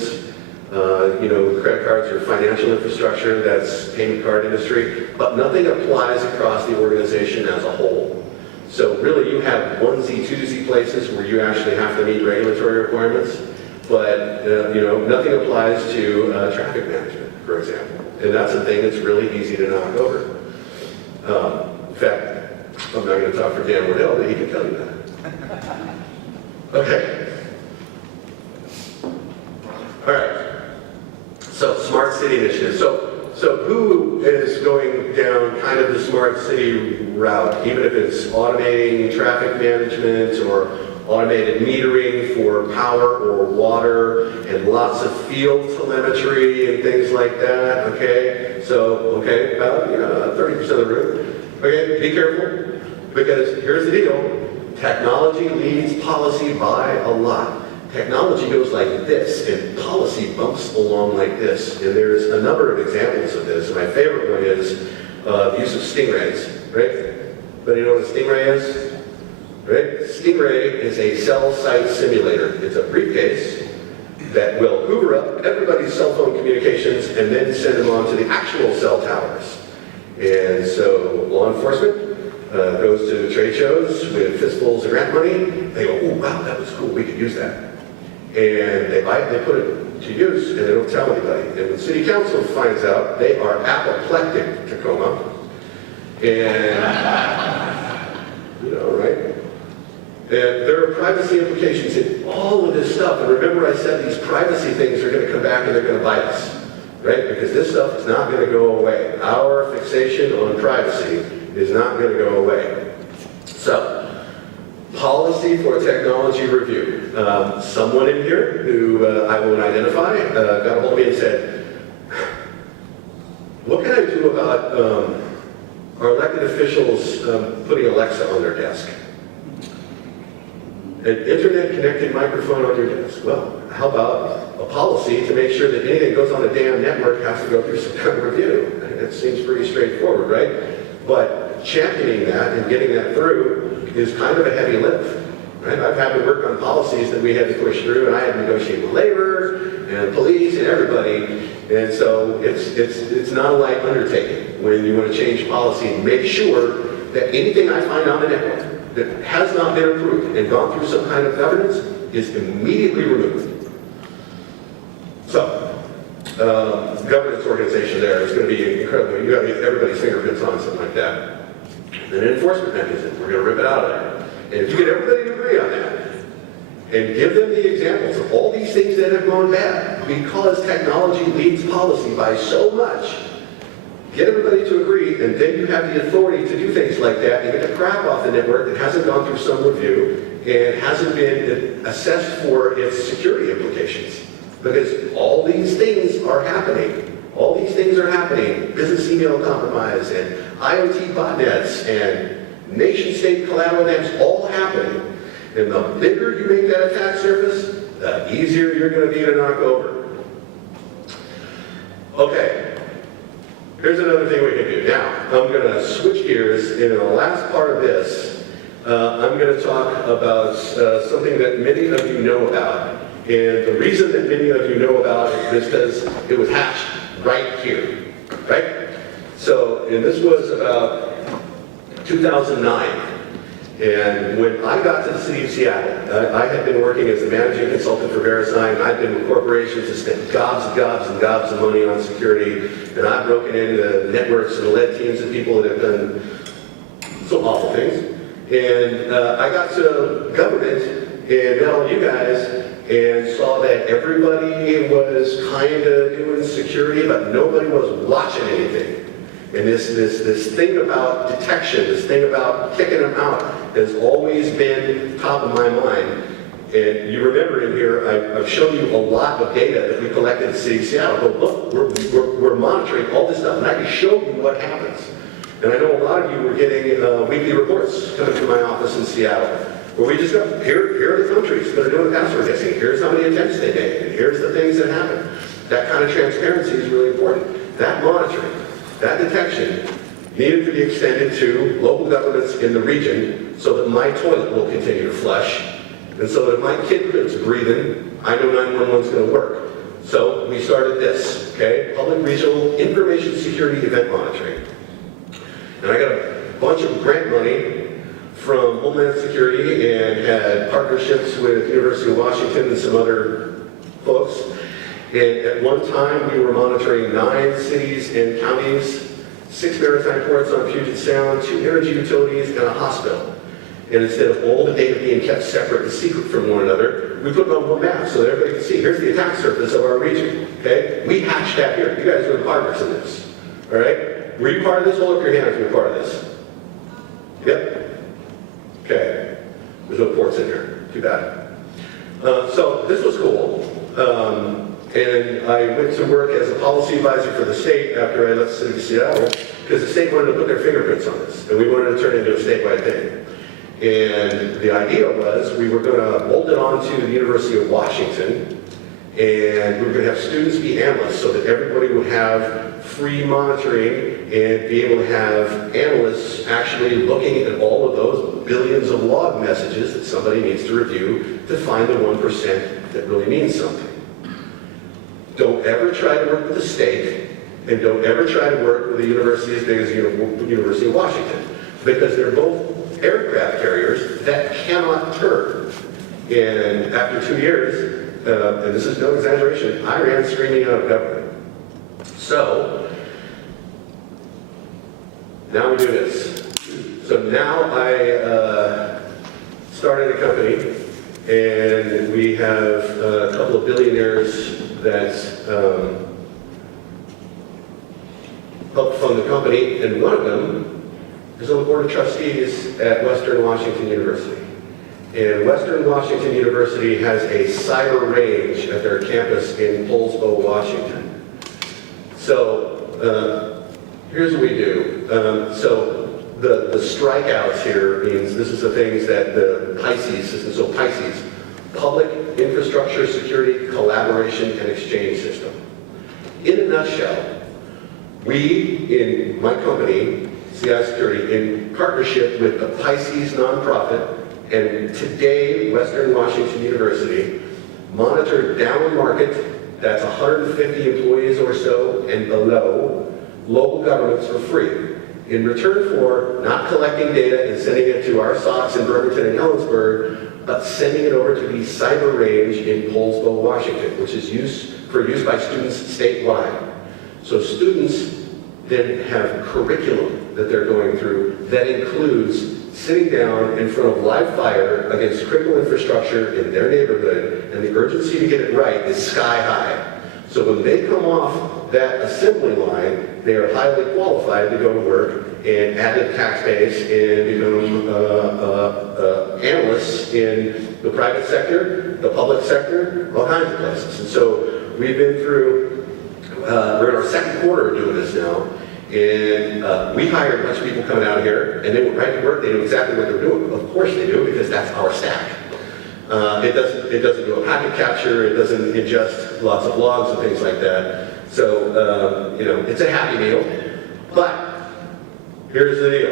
You know, credit cards or financial infrastructure, that's payment card industry. But nothing applies across the organization as a whole. So really you have onesie, twosie places where you actually have to meet regulatory requirements. But, you know, nothing applies to traffic management, for example. And that's a thing that's really easy to knock over. In fact, I'm not going to talk for Dan Wardell, but he can tell you that. Okay. All right. So, smart city initiatives. So who is going down kind of the smart city route, even if it's automating traffic management or automated metering for power or water and lots of field telemetry and things like that, okay? So, okay, about 30% of the room. Okay, be careful, because here's the deal. Technology leads policy by a lot. Technology goes like this, and policy bumps along like this. And there's a number of examples of this. My favorite one is the use of stingrays, right? Anybody know what a stingray is? Right? Stingray is a cell site simulator. It's a briefcase that will hoover up everybody's cell phone communications and then send them on to the actual cell towers. And so law enforcement goes to trade shows with fistfuls of grant money. They go, oh wow, that was cool, we could use that. And they buy it, they put it to use, and they don't tell anybody. And when city council finds out, they are apoplectic, Tacoma. And, you know, right? And there are privacy implications in all of this stuff. And remember I said these privacy things are going to come back and they're going to bite us, right? Because this stuff is not going to go away. Our fixation on privacy is not going to go away. So, policy for technology review. Someone in here who I won't identify got a hold of me and said, what can I do about our elected officials putting Alexa on their desk? An internet-connected microphone on your desk. Well, how about a policy to make sure that anything that goes on a damn network has to go through some kind of review? That seems pretty straightforward, right? But championing that and getting that through is kind of a heavy lift, right? I've had to work on policies that we had to push through, and I had to negotiate with labor and police and everybody. And so it's not a light undertaking when you want to change policy and make sure that anything I find on the network that has not been approved and gone through some kind of governance is immediately removed. So, governance organization there is going to be incredible. You've got to get everybody's fingerprints on something like that. And an enforcement mechanism, we're going to rip it out of there. And if you get everybody to agree on that, and give them the examples of all these things that have gone bad, because technology leads policy by so much, get everybody to agree, and then you have the authority to do things like that and get the crap off the network that hasn't gone through some review and hasn't been assessed for its security implications. Because all these things are happening. All these things are happening. Business email compromise and IoT botnets and nation-state collateral attacks all happening. And the bigger you make that attack surface, the easier you're going to be to knock over. Okay, here's another thing we can do. Now, I'm going to switch gears, and in the last part of this, I'm going to talk about something that many of you know about. And the reason that many of you know about it is because it was hatched right here, right? So, and this was about 2009. And when I got to the city of Seattle, I had been working as a managing consultant for VeriSign, and I'd been with corporations that spent gobs and gobs and gobs of money on security, and I've broken into networks and led teams of people that have done some awful things. And I got to government and met all you guys and saw that everybody was kind of doing security, but nobody was watching anything. And this thing about detection, this thing about kicking them out, has always been top of my mind. And you remember in here, I've shown you a lot of data that we collected in the city of Seattle. But look, we're monitoring all this stuff, and I can show you what happens. And I know a lot of you were getting weekly reports coming to my office in Seattle, where we just go, here are the countries that are doing password guessing. Here's how many attempts they made, and here's the things that happen. That kind of transparency is really important. That monitoring, that detection needed to be extended to local governments in the region so that my toilet will continue to flush, and so that if my kid is breathing, I know 911 is going to work. So we started this, okay? Public regional information security event monitoring. And I got a bunch of grant money from Homeland Security and had partnerships with University of Washington and some other folks. And at one time, we were monitoring 9 cities and counties, 6 maritime ports on Puget Sound, 2 energy utilities, and a hospital. And instead of all the data being kept separate and secret from one another, we put it on one map so that everybody can see, here's the attack surface of our region, okay? We hatched that here. You guys are partners in this, all right? Were you part of this? Hold up your hand if you're part of this. Yep? Okay. There's no ports in here. Too bad. So this was cool. And I went to work as a policy advisor for the state after I left the city of Seattle, because the state wanted to put their fingerprints on this, and we wanted to turn it into a statewide thing. And the idea was we were going to bolt it onto the University of Washington, and we were going to have students be analysts so that everybody would have free monitoring and be able to have analysts actually looking at all of those billions of log messages that somebody needs to review to find the 1% that really means something. Don't ever try to work with the state, and don't ever try to work with a university as big as the University of Washington, because they're both aircraft carriers that cannot turn. And after 2 years, and this is no exaggeration, I ran screaming out of government. So, now we do this. So now I started a company, and we have a couple of billionaires that help fund the company, and one of them is on the board of trustees at Western Washington University. And Western Washington University has a cyber range at their campus in Poulsbo, Washington. So here's what we do. So the strikeouts here means this is the things that the PICES system, so PICES, Public Infrastructure Security Collaboration and Exchange System. In a nutshell, we, in my company, CI Security, in partnership with the PICES nonprofit, and today Western Washington University, monitor down market, that's 150 employees or so and below, local governments for free, in return for not collecting data and sending it to our SOCs in Bremerton and Ellensburg, but sending it over to the cyber range in Poulsbo, Washington, which is used by students statewide. So students then have curriculum that they're going through that includes sitting down in front of live fire against critical infrastructure in their neighborhood, and the urgency to get it right is sky high. So when they come off that assembly line, they are highly qualified to go to work and add to the tax base and become analysts in the private sector, the public sector, all kinds of places. And so we've been through, we're in our second quarter of doing this now, And we hired a bunch of people coming out here, and they went right to work. They knew exactly what they were doing. Of course they do, because that's our stack. It doesn't do a packet capture. It doesn't ingest lots of logs and things like that. So, it's a happy meal. But here's the deal.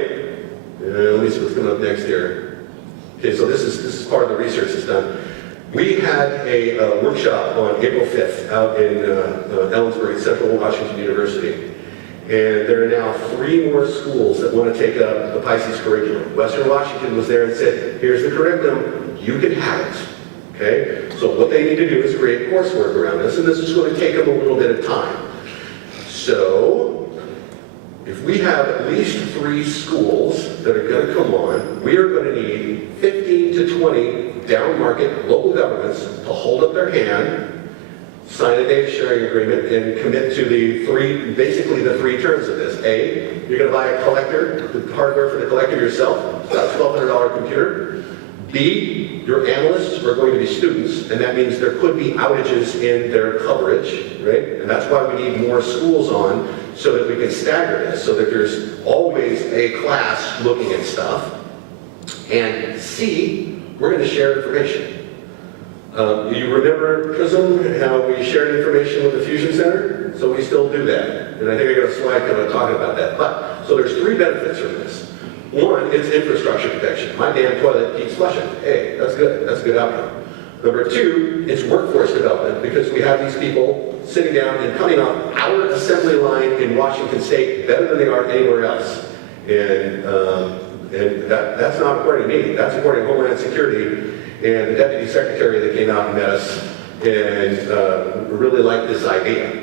Let me see what's coming up next here. Okay, so this is part of the research that's done. We had a workshop on April 5th out in Ellensburg at Central Washington University. And there are now 3 more schools that want to take up the PICES curriculum. Western Washington was there and said, here's the curriculum, you can have it. Okay? So what they need to do is create coursework around this, and this is going to take them a little bit of time. So, if we have at least 3 schools that are going to come on, we are going to need 15 to 20 down-market local governments to hold up their hand, sign a data sharing agreement, and commit to basically the 3 terms of this. A, you're going to buy a collector, the hardware for the collector yourself, it's about a $1,200 computer. B, your analysts are going to be students, and that means there could be outages in their coverage, right? And that's why we need more schools on, so that we can stagger this, so that there's always a class looking at stuff. And C, we're going to share information. You remember PRISM, how we shared information with the Fusion Center? So we still do that. And I think I got a slide kind of talking about that. But, so there's 3 benefits from this. One, it's infrastructure protection. My damn toilet keeps flushing. Hey, that's good. That's a good outcome. Number 2, it's workforce development, because we have these people sitting down and coming off our assembly line in Washington State better than they are anywhere else. And that's not according to me. That's according to Homeland Security and the Deputy Secretary that came out and met us and really liked this idea.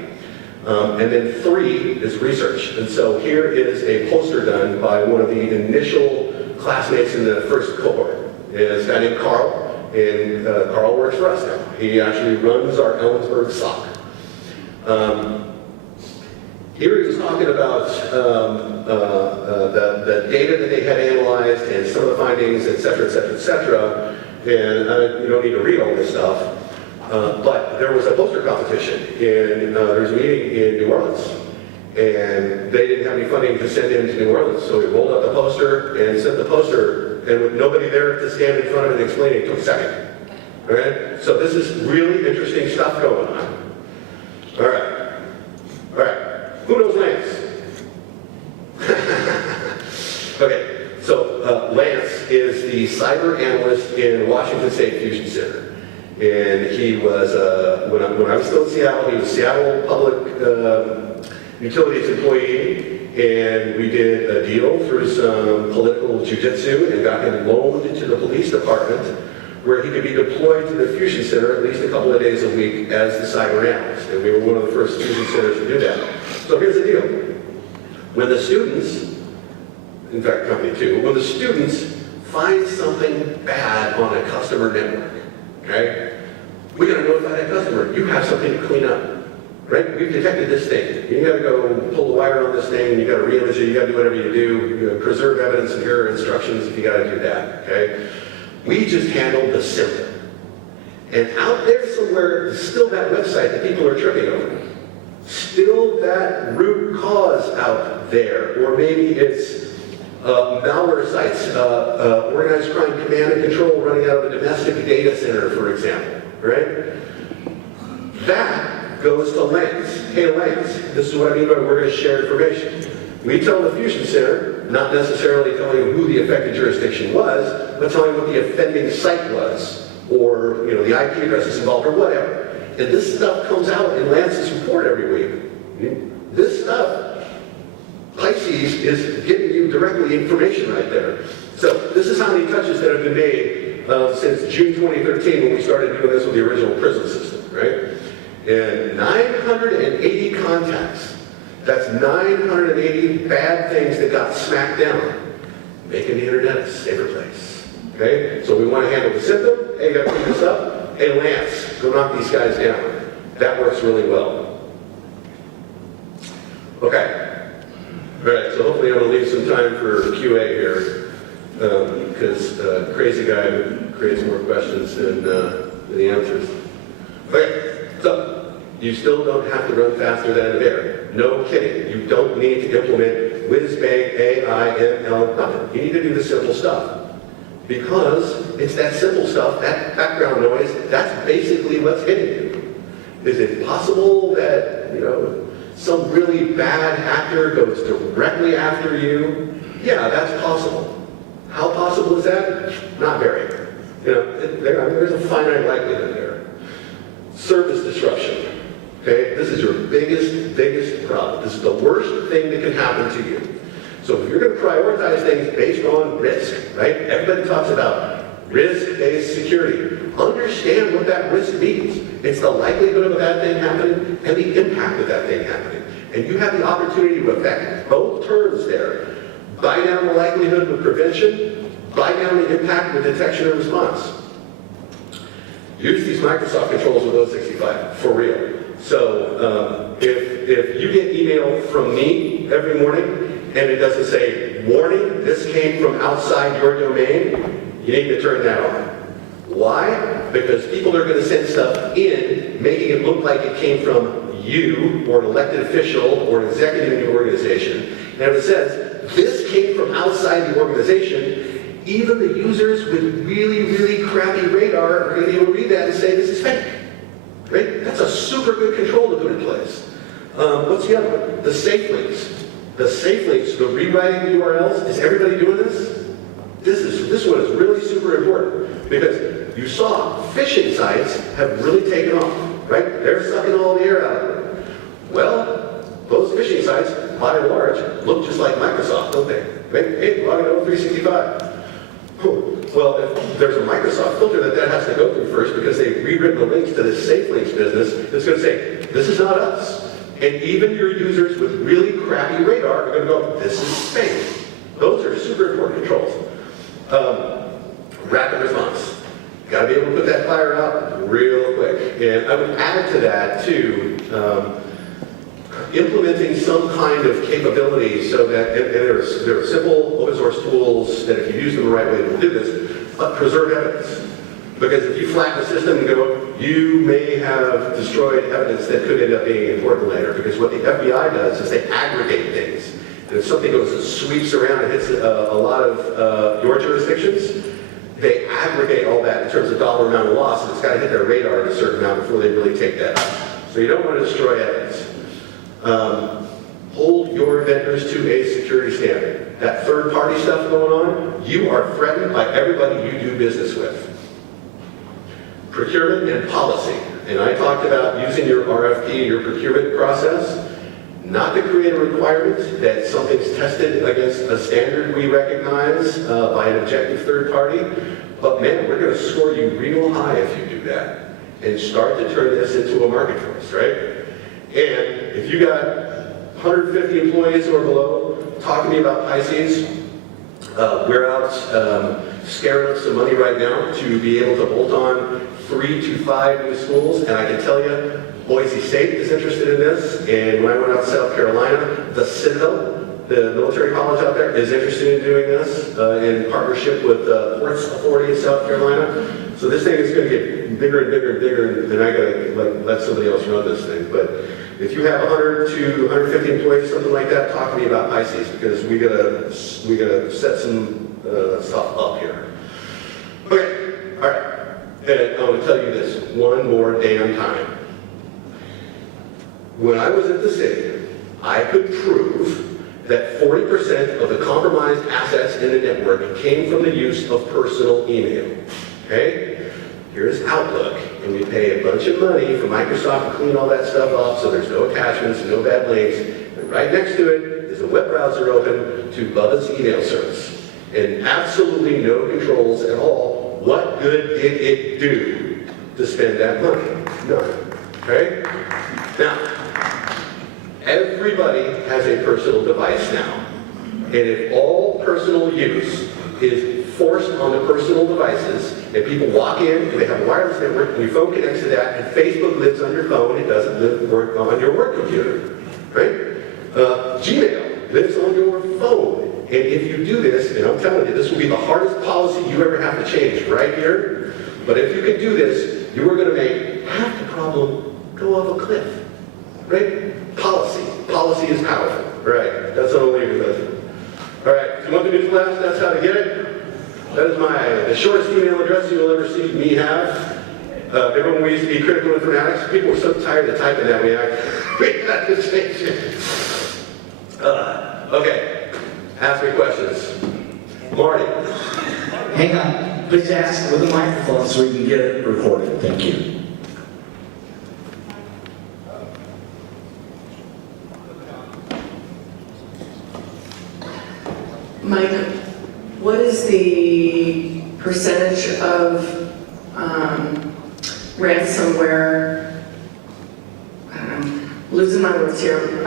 And then 3 is research. And so here is a poster done by one of the initial classmates in the first cohort. It's a guy named Carl, and Carl works for us now. He actually runs our Ellensburg SOC. Here he was talking about the data that they had analyzed and some of the findings, et cetera, et cetera, et cetera. And you don't need to read all this stuff. But there was a poster competition, and there was a meeting in New Orleans, and they didn't have any funding to send in to New Orleans, so we rolled out the poster and sent the poster, and with nobody there to stand in front of it and explain it, it took a second. All right? So this is really interesting stuff going on. All right. All right. Who knows Lance? Okay. So Lance is the cyber analyst in Washington State Fusion Center. And he was, when I was still in Seattle, he was a Seattle Public Utilities employee, and we did a deal through some political jiu-jitsu and got him loaned to the police department, where he could be deployed to the Fusion Center at least a couple of days a week as the cyber analyst. And we were one of the first Fusion Centers to do that. So here's the deal. When the students, in fact, company 2, when the students find something bad on a customer network, okay? We gotta notify that customer. You have something to clean up, right? We've detected this thing. You gotta go pull the wire on this thing, you gotta re-image it, you gotta do whatever you do. You gotta preserve evidence, and here are instructions if you gotta do that, okay? We just handled the symptom. And out there somewhere, still that website that people are tripping over. Still that root cause out there. Or maybe it's malware sites, organized crime command and control running out of a domestic data center, for example, right? That goes to Lance. Hey Lance, this is what I mean by we're going to share information. We tell the Fusion Center, not necessarily telling them who the affected jurisdiction was, but telling what the offending site was, or the IP addresses involved, or whatever. And this stuff comes out in Lance's report every week. This stuff, PICES is giving you directly information right there. So this is how many touches that have been made since June 2013 when we started doing this with the original PRISM system, right? And 980 contacts. That's 980 bad things that got smacked down, making the internet a safer place. Okay? So we want to handle the symptom. Hey, you got to clean this up. Hey, Lance, go knock these guys down. That works really well. Okay. All right, so hopefully I'm going to leave some time for QA here, because crazy guy creates more questions than the answers. Okay, so You still don't have to run faster than an air. No kidding. You don't need to implement whiz-bang, AI, ML, nothing. You need to do the simple stuff. Because it's that simple stuff, that background noise, that's basically what's hitting you. Is it possible that, some really bad actor goes directly after you? Yeah, that's possible. How possible is that? Not very. There's a finite likelihood there. Service disruption. Okay, this is your biggest problem. This is the worst thing that can happen to you. So if you're going to prioritize things based on risk, right? Everybody talks about risk-based security. Understand what that risk means. It's the likelihood of a bad thing happening and the impact of that thing happening. And you have the opportunity to affect both terms there. Buy down the likelihood with prevention, buy down the impact with detection and response. Use these Microsoft controls with 065, for real. So if you get email from me every morning and it doesn't say, warning, this came from outside your domain, you need to turn that on. Why? Because people are going to send stuff in, making it look like it came from you or an elected official or an executive in your organization. And if it says, this came from outside the organization, even the users with really crappy radar are going to be able to read that and say, this is fake. Right? That's a super good control to put in place. What's the other one? The safe links. The safe links, the rewriting the URLs, is everybody doing this? This one is really super important because you saw phishing sites have really taken off, right? They're sucking all the air out of it. Well, those phishing sites, by and large, look just like Microsoft, don't they? Right? Hey, log into 365. Well, if there's a Microsoft filter that has to go through first because they've rewritten the links to this safe links business, it's going to say, this is not us. And even your users with really crappy radar are going to go, this is fake. Those are super important controls. Rapid response. Got to be able to put that fire out real quick. And I would add to that, too, implementing some kind of capability so that, and there are simple open source tools that if you use them the right way will do this, but preserve evidence. Because if you flatten the system and go, you may have destroyed evidence that could end up being important later. Because what the FBI does is they aggregate things. And if something goes and sweeps around and hits a lot of your jurisdictions, they aggregate all that in terms of dollar amount of loss, and it's got to hit their radar at a certain amount before they really take that out. So you don't want to destroy evidence. Hold your vendors to a security standard. That third-party stuff going on, you are threatened by everybody you do business with. Procurement and policy. And I talked about using your RFP, your procurement process, not to create a requirement that something's tested against a standard we recognize by an objective third party, but man, we're going to score you real high if you do that and start to turn this into a market for us, right? And if you got 150 employees or below, talk to me about ACCIS. We're out scaring up some money right now to be able to bolt on 3 to 5 new schools, and I can tell you, Boise State is interested in this, and when I went out to South Carolina, the Citadel, the military college out there, is interested in doing this in partnership with the Ports Authority of South Carolina. So this thing is going to get bigger and bigger and bigger, and I got to let somebody else run this thing. But if you have 100 to 150 employees, something like that, talk to me about ACCIS because we gotta set some stuff up here. Okay, all right. And I want to tell you this one more damn time. When I was at the city, I could prove that 40% of the compromised assets in the network came from the use of personal email. Okay? Here's Outlook, and we pay a bunch of money for Microsoft to clean all that stuff up so there's no attachments and no bad links. And right next to it is a web browser open to Bubba's email service. And absolutely no controls at all. What good did it do to spend that money? None. Okay? Now, everybody has a personal device now. And if all personal use is forced on the personal devices, and people walk in and they have a wireless network, and your phone connects to that, and Facebook lives on your phone, it doesn't work on your work computer, right? Gmail lives on your phone. And if you do this, and I'm telling you, this will be the hardest policy you ever have to change right here, but if you can do this, you are going to make half the problem go off a cliff, right? Policy. Policy is powerful, right? That's what I'm leaving with. All right, if you want the news blast, that's how to get it. That is the shortest email address you will ever see me have. Remember when we used to be critical informatics? People were so tired of typing that we had to change it. Okay, ask me questions. Marty. Hang on, please ask with the microphone so we can get it recorded. Thank you. Mike, what is the percentage of ransomware, I'm losing my words here,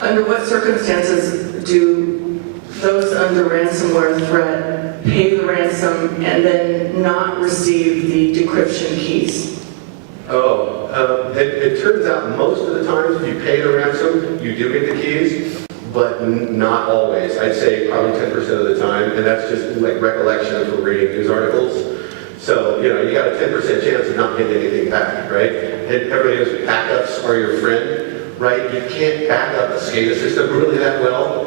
under what circumstances do those under ransomware threat pay the ransom and then not receive the decryption keys? It turns out most of the times if you pay the ransom, you do get the keys, but not always. I'd say probably 10% of the time, and that's just like recollection from reading news articles. So, you got a 10% chance of not getting anything back, right? And everybody knows backups are your friend, right? You can't back up a SCADA system really that well,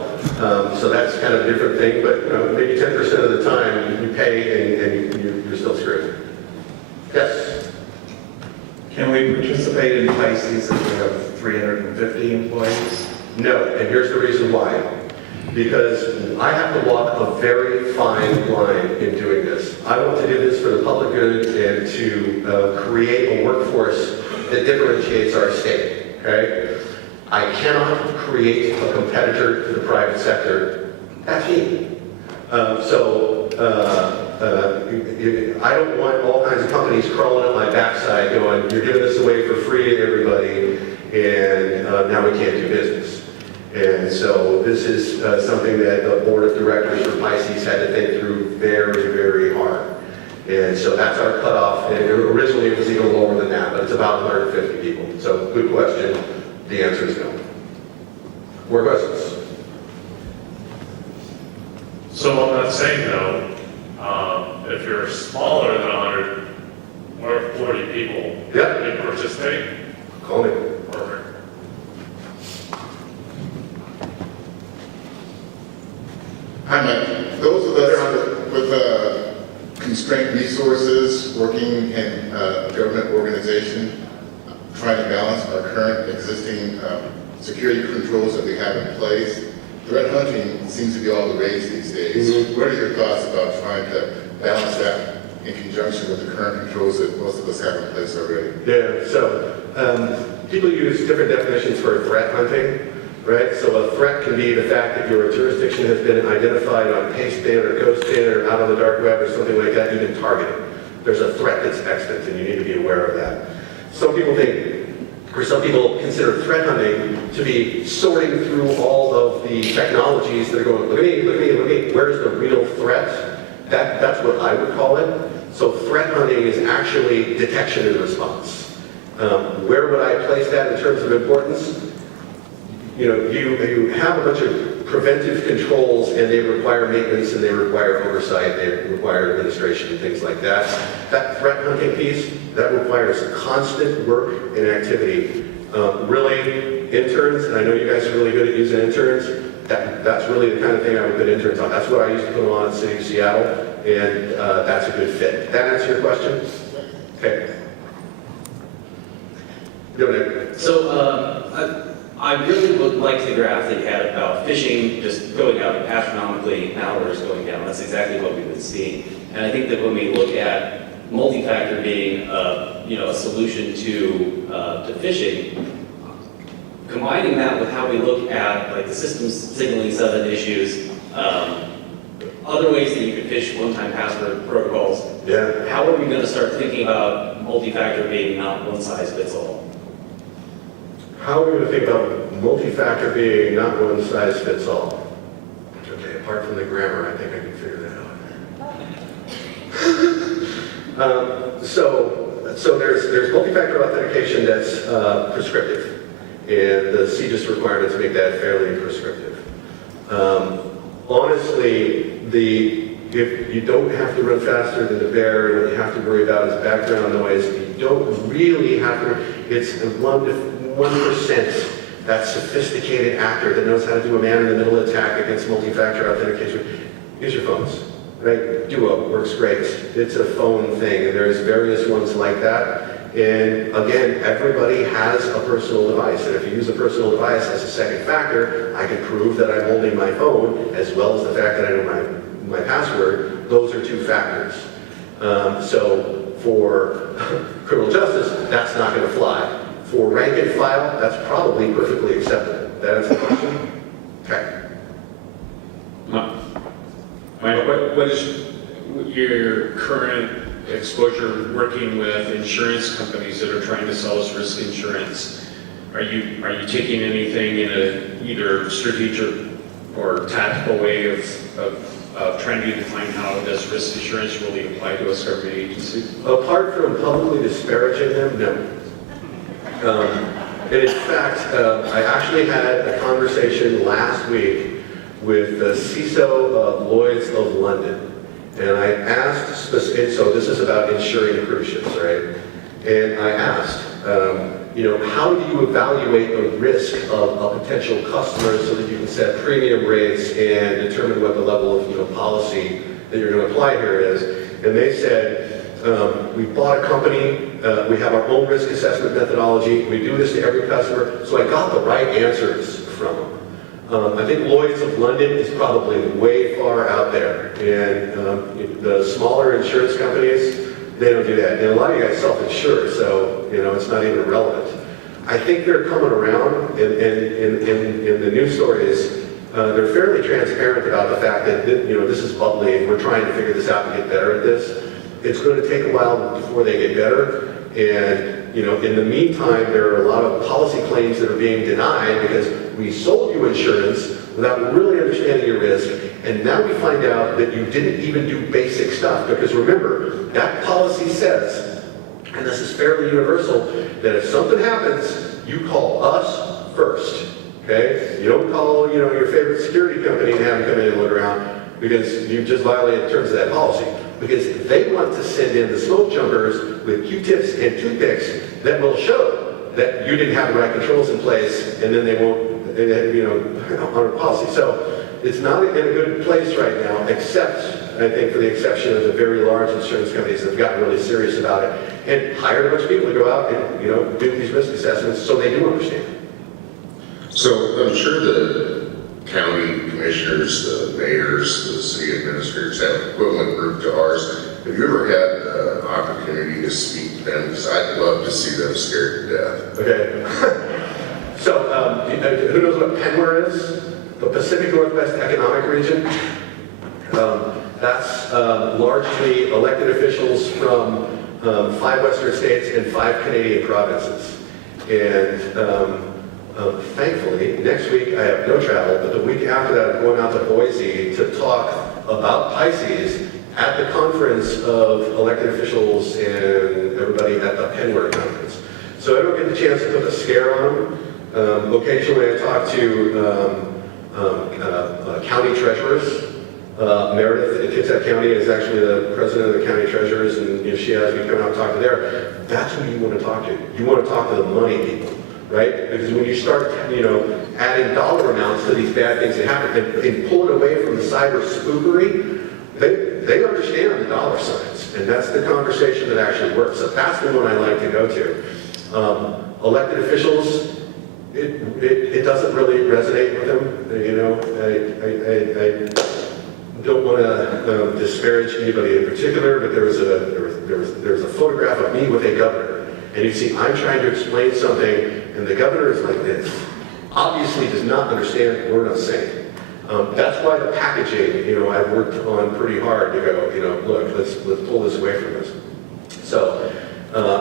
so that's kind of a different thing, but maybe 10% of the time you pay and you're still screwed. Yes? Can we participate in crises if we have 350 employees? No, and here's the reason why. Because I have to walk a very fine line in doing this. I want to do this for the public good and to create a workforce that differentiates our state, okay? I cannot create a competitor to the private sector. That's me. I don't want all kinds of companies crawling up my backside going, you're giving this away for free to everybody, and now we can't do business. And so this is something that the board of directors for ACCIS had to think through very, very hard. And so that's our cutoff. And originally it was even lower than that, but it's about 150 people. So good question. The answer is no. More questions? So on that same note, if you're smaller than 100 or 40 people, Yeah. you participate? Call me. Perfect. Hi, Mike. Those of us with constrained resources working in a government organization trying to balance our current existing security controls that we have in place, threat hunting seems to be all the rage these days. Mm-hmm. What are your thoughts about trying to balance that in conjunction with the current controls that most of us have in place already? Yeah, so people use different definitions for threat hunting. Right, so a threat can be the fact that your jurisdiction has been identified on Pasteban or Ghostban or out on the dark web or something like that. You've been targeted. There's a threat that's extant, and you need to be aware of that. Some people consider threat hunting to be sorting through all of the technologies that are going, look at me, look at me, look at me. Where's the real threat? That's what I would call it. So threat hunting is actually detection and response. Where would I place that in terms of importance? You have a bunch of preventive controls, and they require maintenance, and they require oversight, they require administration, and things like that. That threat hunting piece, that requires constant work and activity. Really, interns, and I know you guys are really good at using interns, that's really the kind of thing I would put interns on. That's what I used to put them on in the city of Seattle, and that's a good fit. Did that answer your question? Okay. Go ahead. So, I really would like the graph that you had about phishing just going up astronomically, hours going down. That's exactly what we've been seeing. And I think that when we look at multi-factor being a solution to phishing, combining that with how we look at like the systems signaling 7 issues, other ways that you could phish one-time password protocols, Yeah. how are we going to start thinking about multi-factor being not one size fits all? How are we going to think about multi-factor being not one size fits all? Okay, apart from the grammar, I think I can figure that out. So there's multi-factor authentication that's prescriptive, and the CISO requirements make that fairly prescriptive. Honestly, if you don't have to run faster than the bear, and what you have to worry about is background noise, you don't really have to, it's 1% that sophisticated actor that knows how to do a man-in-the-middle attack against multi-factor authentication. Use your phones, right? Duo works great. It's a phone thing, and there's various ones like that. And again, everybody has a personal device, and if you use a personal device as a second factor, I can prove that I'm holding my phone, as well as the fact that I know my password. Those are two factors. So for criminal justice, that's not going to fly. For rank and file, that's probably perfectly acceptable. That answer the question? Okay. Michael, what is your current exposure working with insurance companies that are trying to sell us risk insurance? Are you taking anything in a either strategic or tactical way of trying to define how does risk insurance really apply to us government agency? Apart from publicly disparaging them, no. And in fact, I actually had a conversation last week with the CISO of Lloyd's of London. And I asked, so this is about insuring cruise ships, right? And I asked, how do you evaluate the risk of a potential customer so that you can set premium rates and determine what the level of policy that you're going to apply here is? And they said, we bought a company, we have our own risk assessment methodology, we do this to every customer, so I got the right answers from them. I think Lloyd's of London is probably way far out there, and the smaller insurance companies, they don't do that. And a lot of you guys self-insure, so it's not even relevant. I think they're coming around, and in the news stories, they're fairly transparent about the fact that this is bubbly, and we're trying to figure this out and get better at this. It's going to take a while before they get better, and in the meantime, there are a lot of policy claims that are being denied because we sold you insurance without really understanding your risk, and now we find out that you didn't even do basic stuff. Because remember, that policy says, and this is fairly universal, that if something happens, you call us first. Okay? You don't call your favorite security company and have them come in and look around, because you just violated the terms of that policy. Because they want to send in the smoke jumpers with Q-tips and toothpicks that will show that you didn't have the right controls in place, and then they won't, honor policy. So it's not in a good place right now, except, I think, for the exception of the very large insurance companies that have gotten really serious about it and hired a bunch of people to go out and, do these risk assessments so they do understand. So I'm sure the county commissioners, the mayors, the city administrators have an equivalent group to ours. Have you ever had an opportunity to speak to them? Because I'd love to see them scared to death. Okay. So, who knows what PENWAR is? The Pacific Northwest Economic Region. That's largely elected officials from 5 Western states and 5 Canadian provinces. And thankfully, next week I have no travel, but the week after that I'm going out to Boise to talk about PICES at the conference of elected officials and everybody at the PENWAR conference. So I don't get the chance to put the scare on them. Occasionally I talk to county treasurers. Meredith at Kitsap County is actually the president of the county treasurers, and she has me come out and talk to there. That's who you want to talk to. You want to talk to the money people, right? Because when you start, adding dollar amounts to these bad things that happen and pull it away from the cyber spookery, they understand the dollar signs, and that's the conversation that actually works. So that's the one I like to go to. Elected officials, it doesn't really resonate with them. I don't want to disparage anybody in particular, but there was a photograph of me with a governor, and you see I'm trying to explain something, and the governor is like this. Obviously does not understand what we're not saying. That's why the packaging, I've worked on pretty hard to go, look, let's pull this away from us. So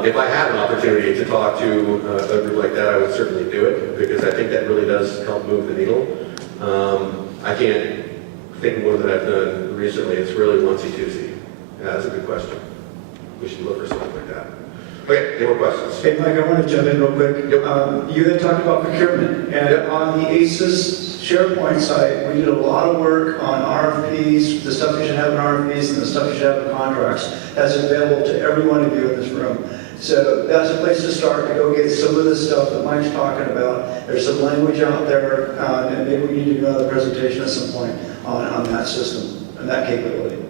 if I had an opportunity to talk to a group like that, I would certainly do it, because I think that really does help move the needle. I can't think of one that I've done recently. It's really onesie-twosie. Yeah, that's a good question. We should look for something like that. Okay, any more questions? Hey, Mike, I want to jump in real quick. Yep. You had talked about procurement, and Yep. on the ACCIS SharePoint site, we did a lot of work on RFPs, the stuff you should have in RFPs and the stuff you should have in contracts. That's available to every one of you in this room. So that's a place to start, to go get some of the stuff that Mike's talking about. There's some language out there, and maybe we need to do another presentation at some point on that system and that capability.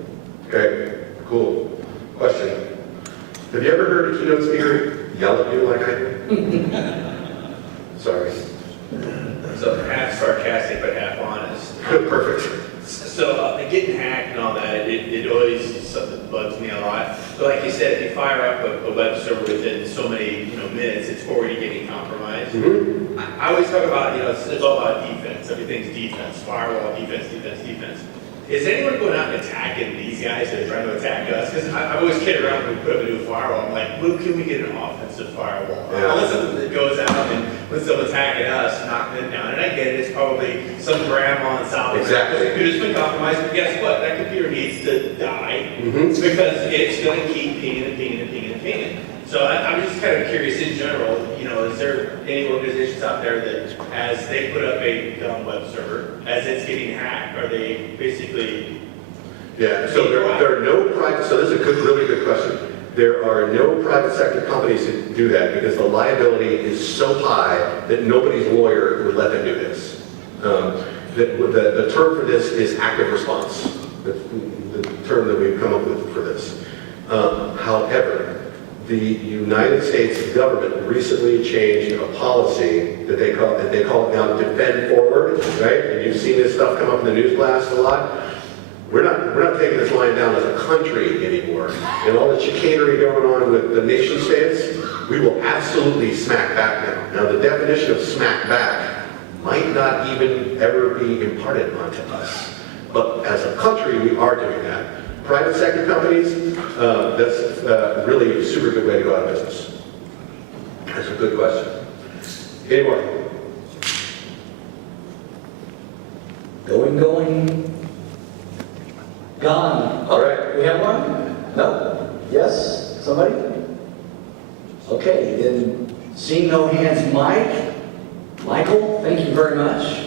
Okay, cool. Question. Have you ever heard a keynote speaker yell at you like I do? Sorry. So half sarcastic but half honest. Perfect. So getting hacked and all that, it always is something that bugs me a lot. But like you said, if you fire up a web server within so many minutes, it's already getting compromised. Mm-hmm. I always talk about, it's all about defense. Everything's defense, firewall, defense, defense, defense. Is anyone going out and attacking these guys that are trying to attack us? Because I always kid around when we put up a new firewall. I'm like, when can we get an offensive firewall? Yeah. Unless something goes out and when someone's attacking us, knock them down. And I get it, it's probably some grandma in South America. Exactly. The computer's been compromised, but guess what? That computer needs to die. Mm-hmm. It's because it's going to keep pinging and pinging and pinging and pinging. So I'm just kind of curious in general, is there any organizations out there that as they put up a dumb web server, as it's getting hacked, are they basically... Yeah, so there are no private, so this is a good, really good question. There are no private sector companies that do that because the liability is so high that nobody's lawyer would let them do this. The term for this is active response, the term that we've come up with for this. However, the United States government recently changed a policy that they call it now defend forward, right? And you've seen this stuff come up in the news blast a lot. We're not taking this line down as a country anymore. And all the chicanery going on with the nation states, we will absolutely smack back now. Now the definition of smack back might not even ever be imparted onto us. But as a country, we are doing that. Private sector companies, that's really a super good way to go out of business. That's a good question. Any more? Going. Gone. All right. We have one? No? Yes? Somebody? Okay, then seeing no hands, Michael, thank you very much.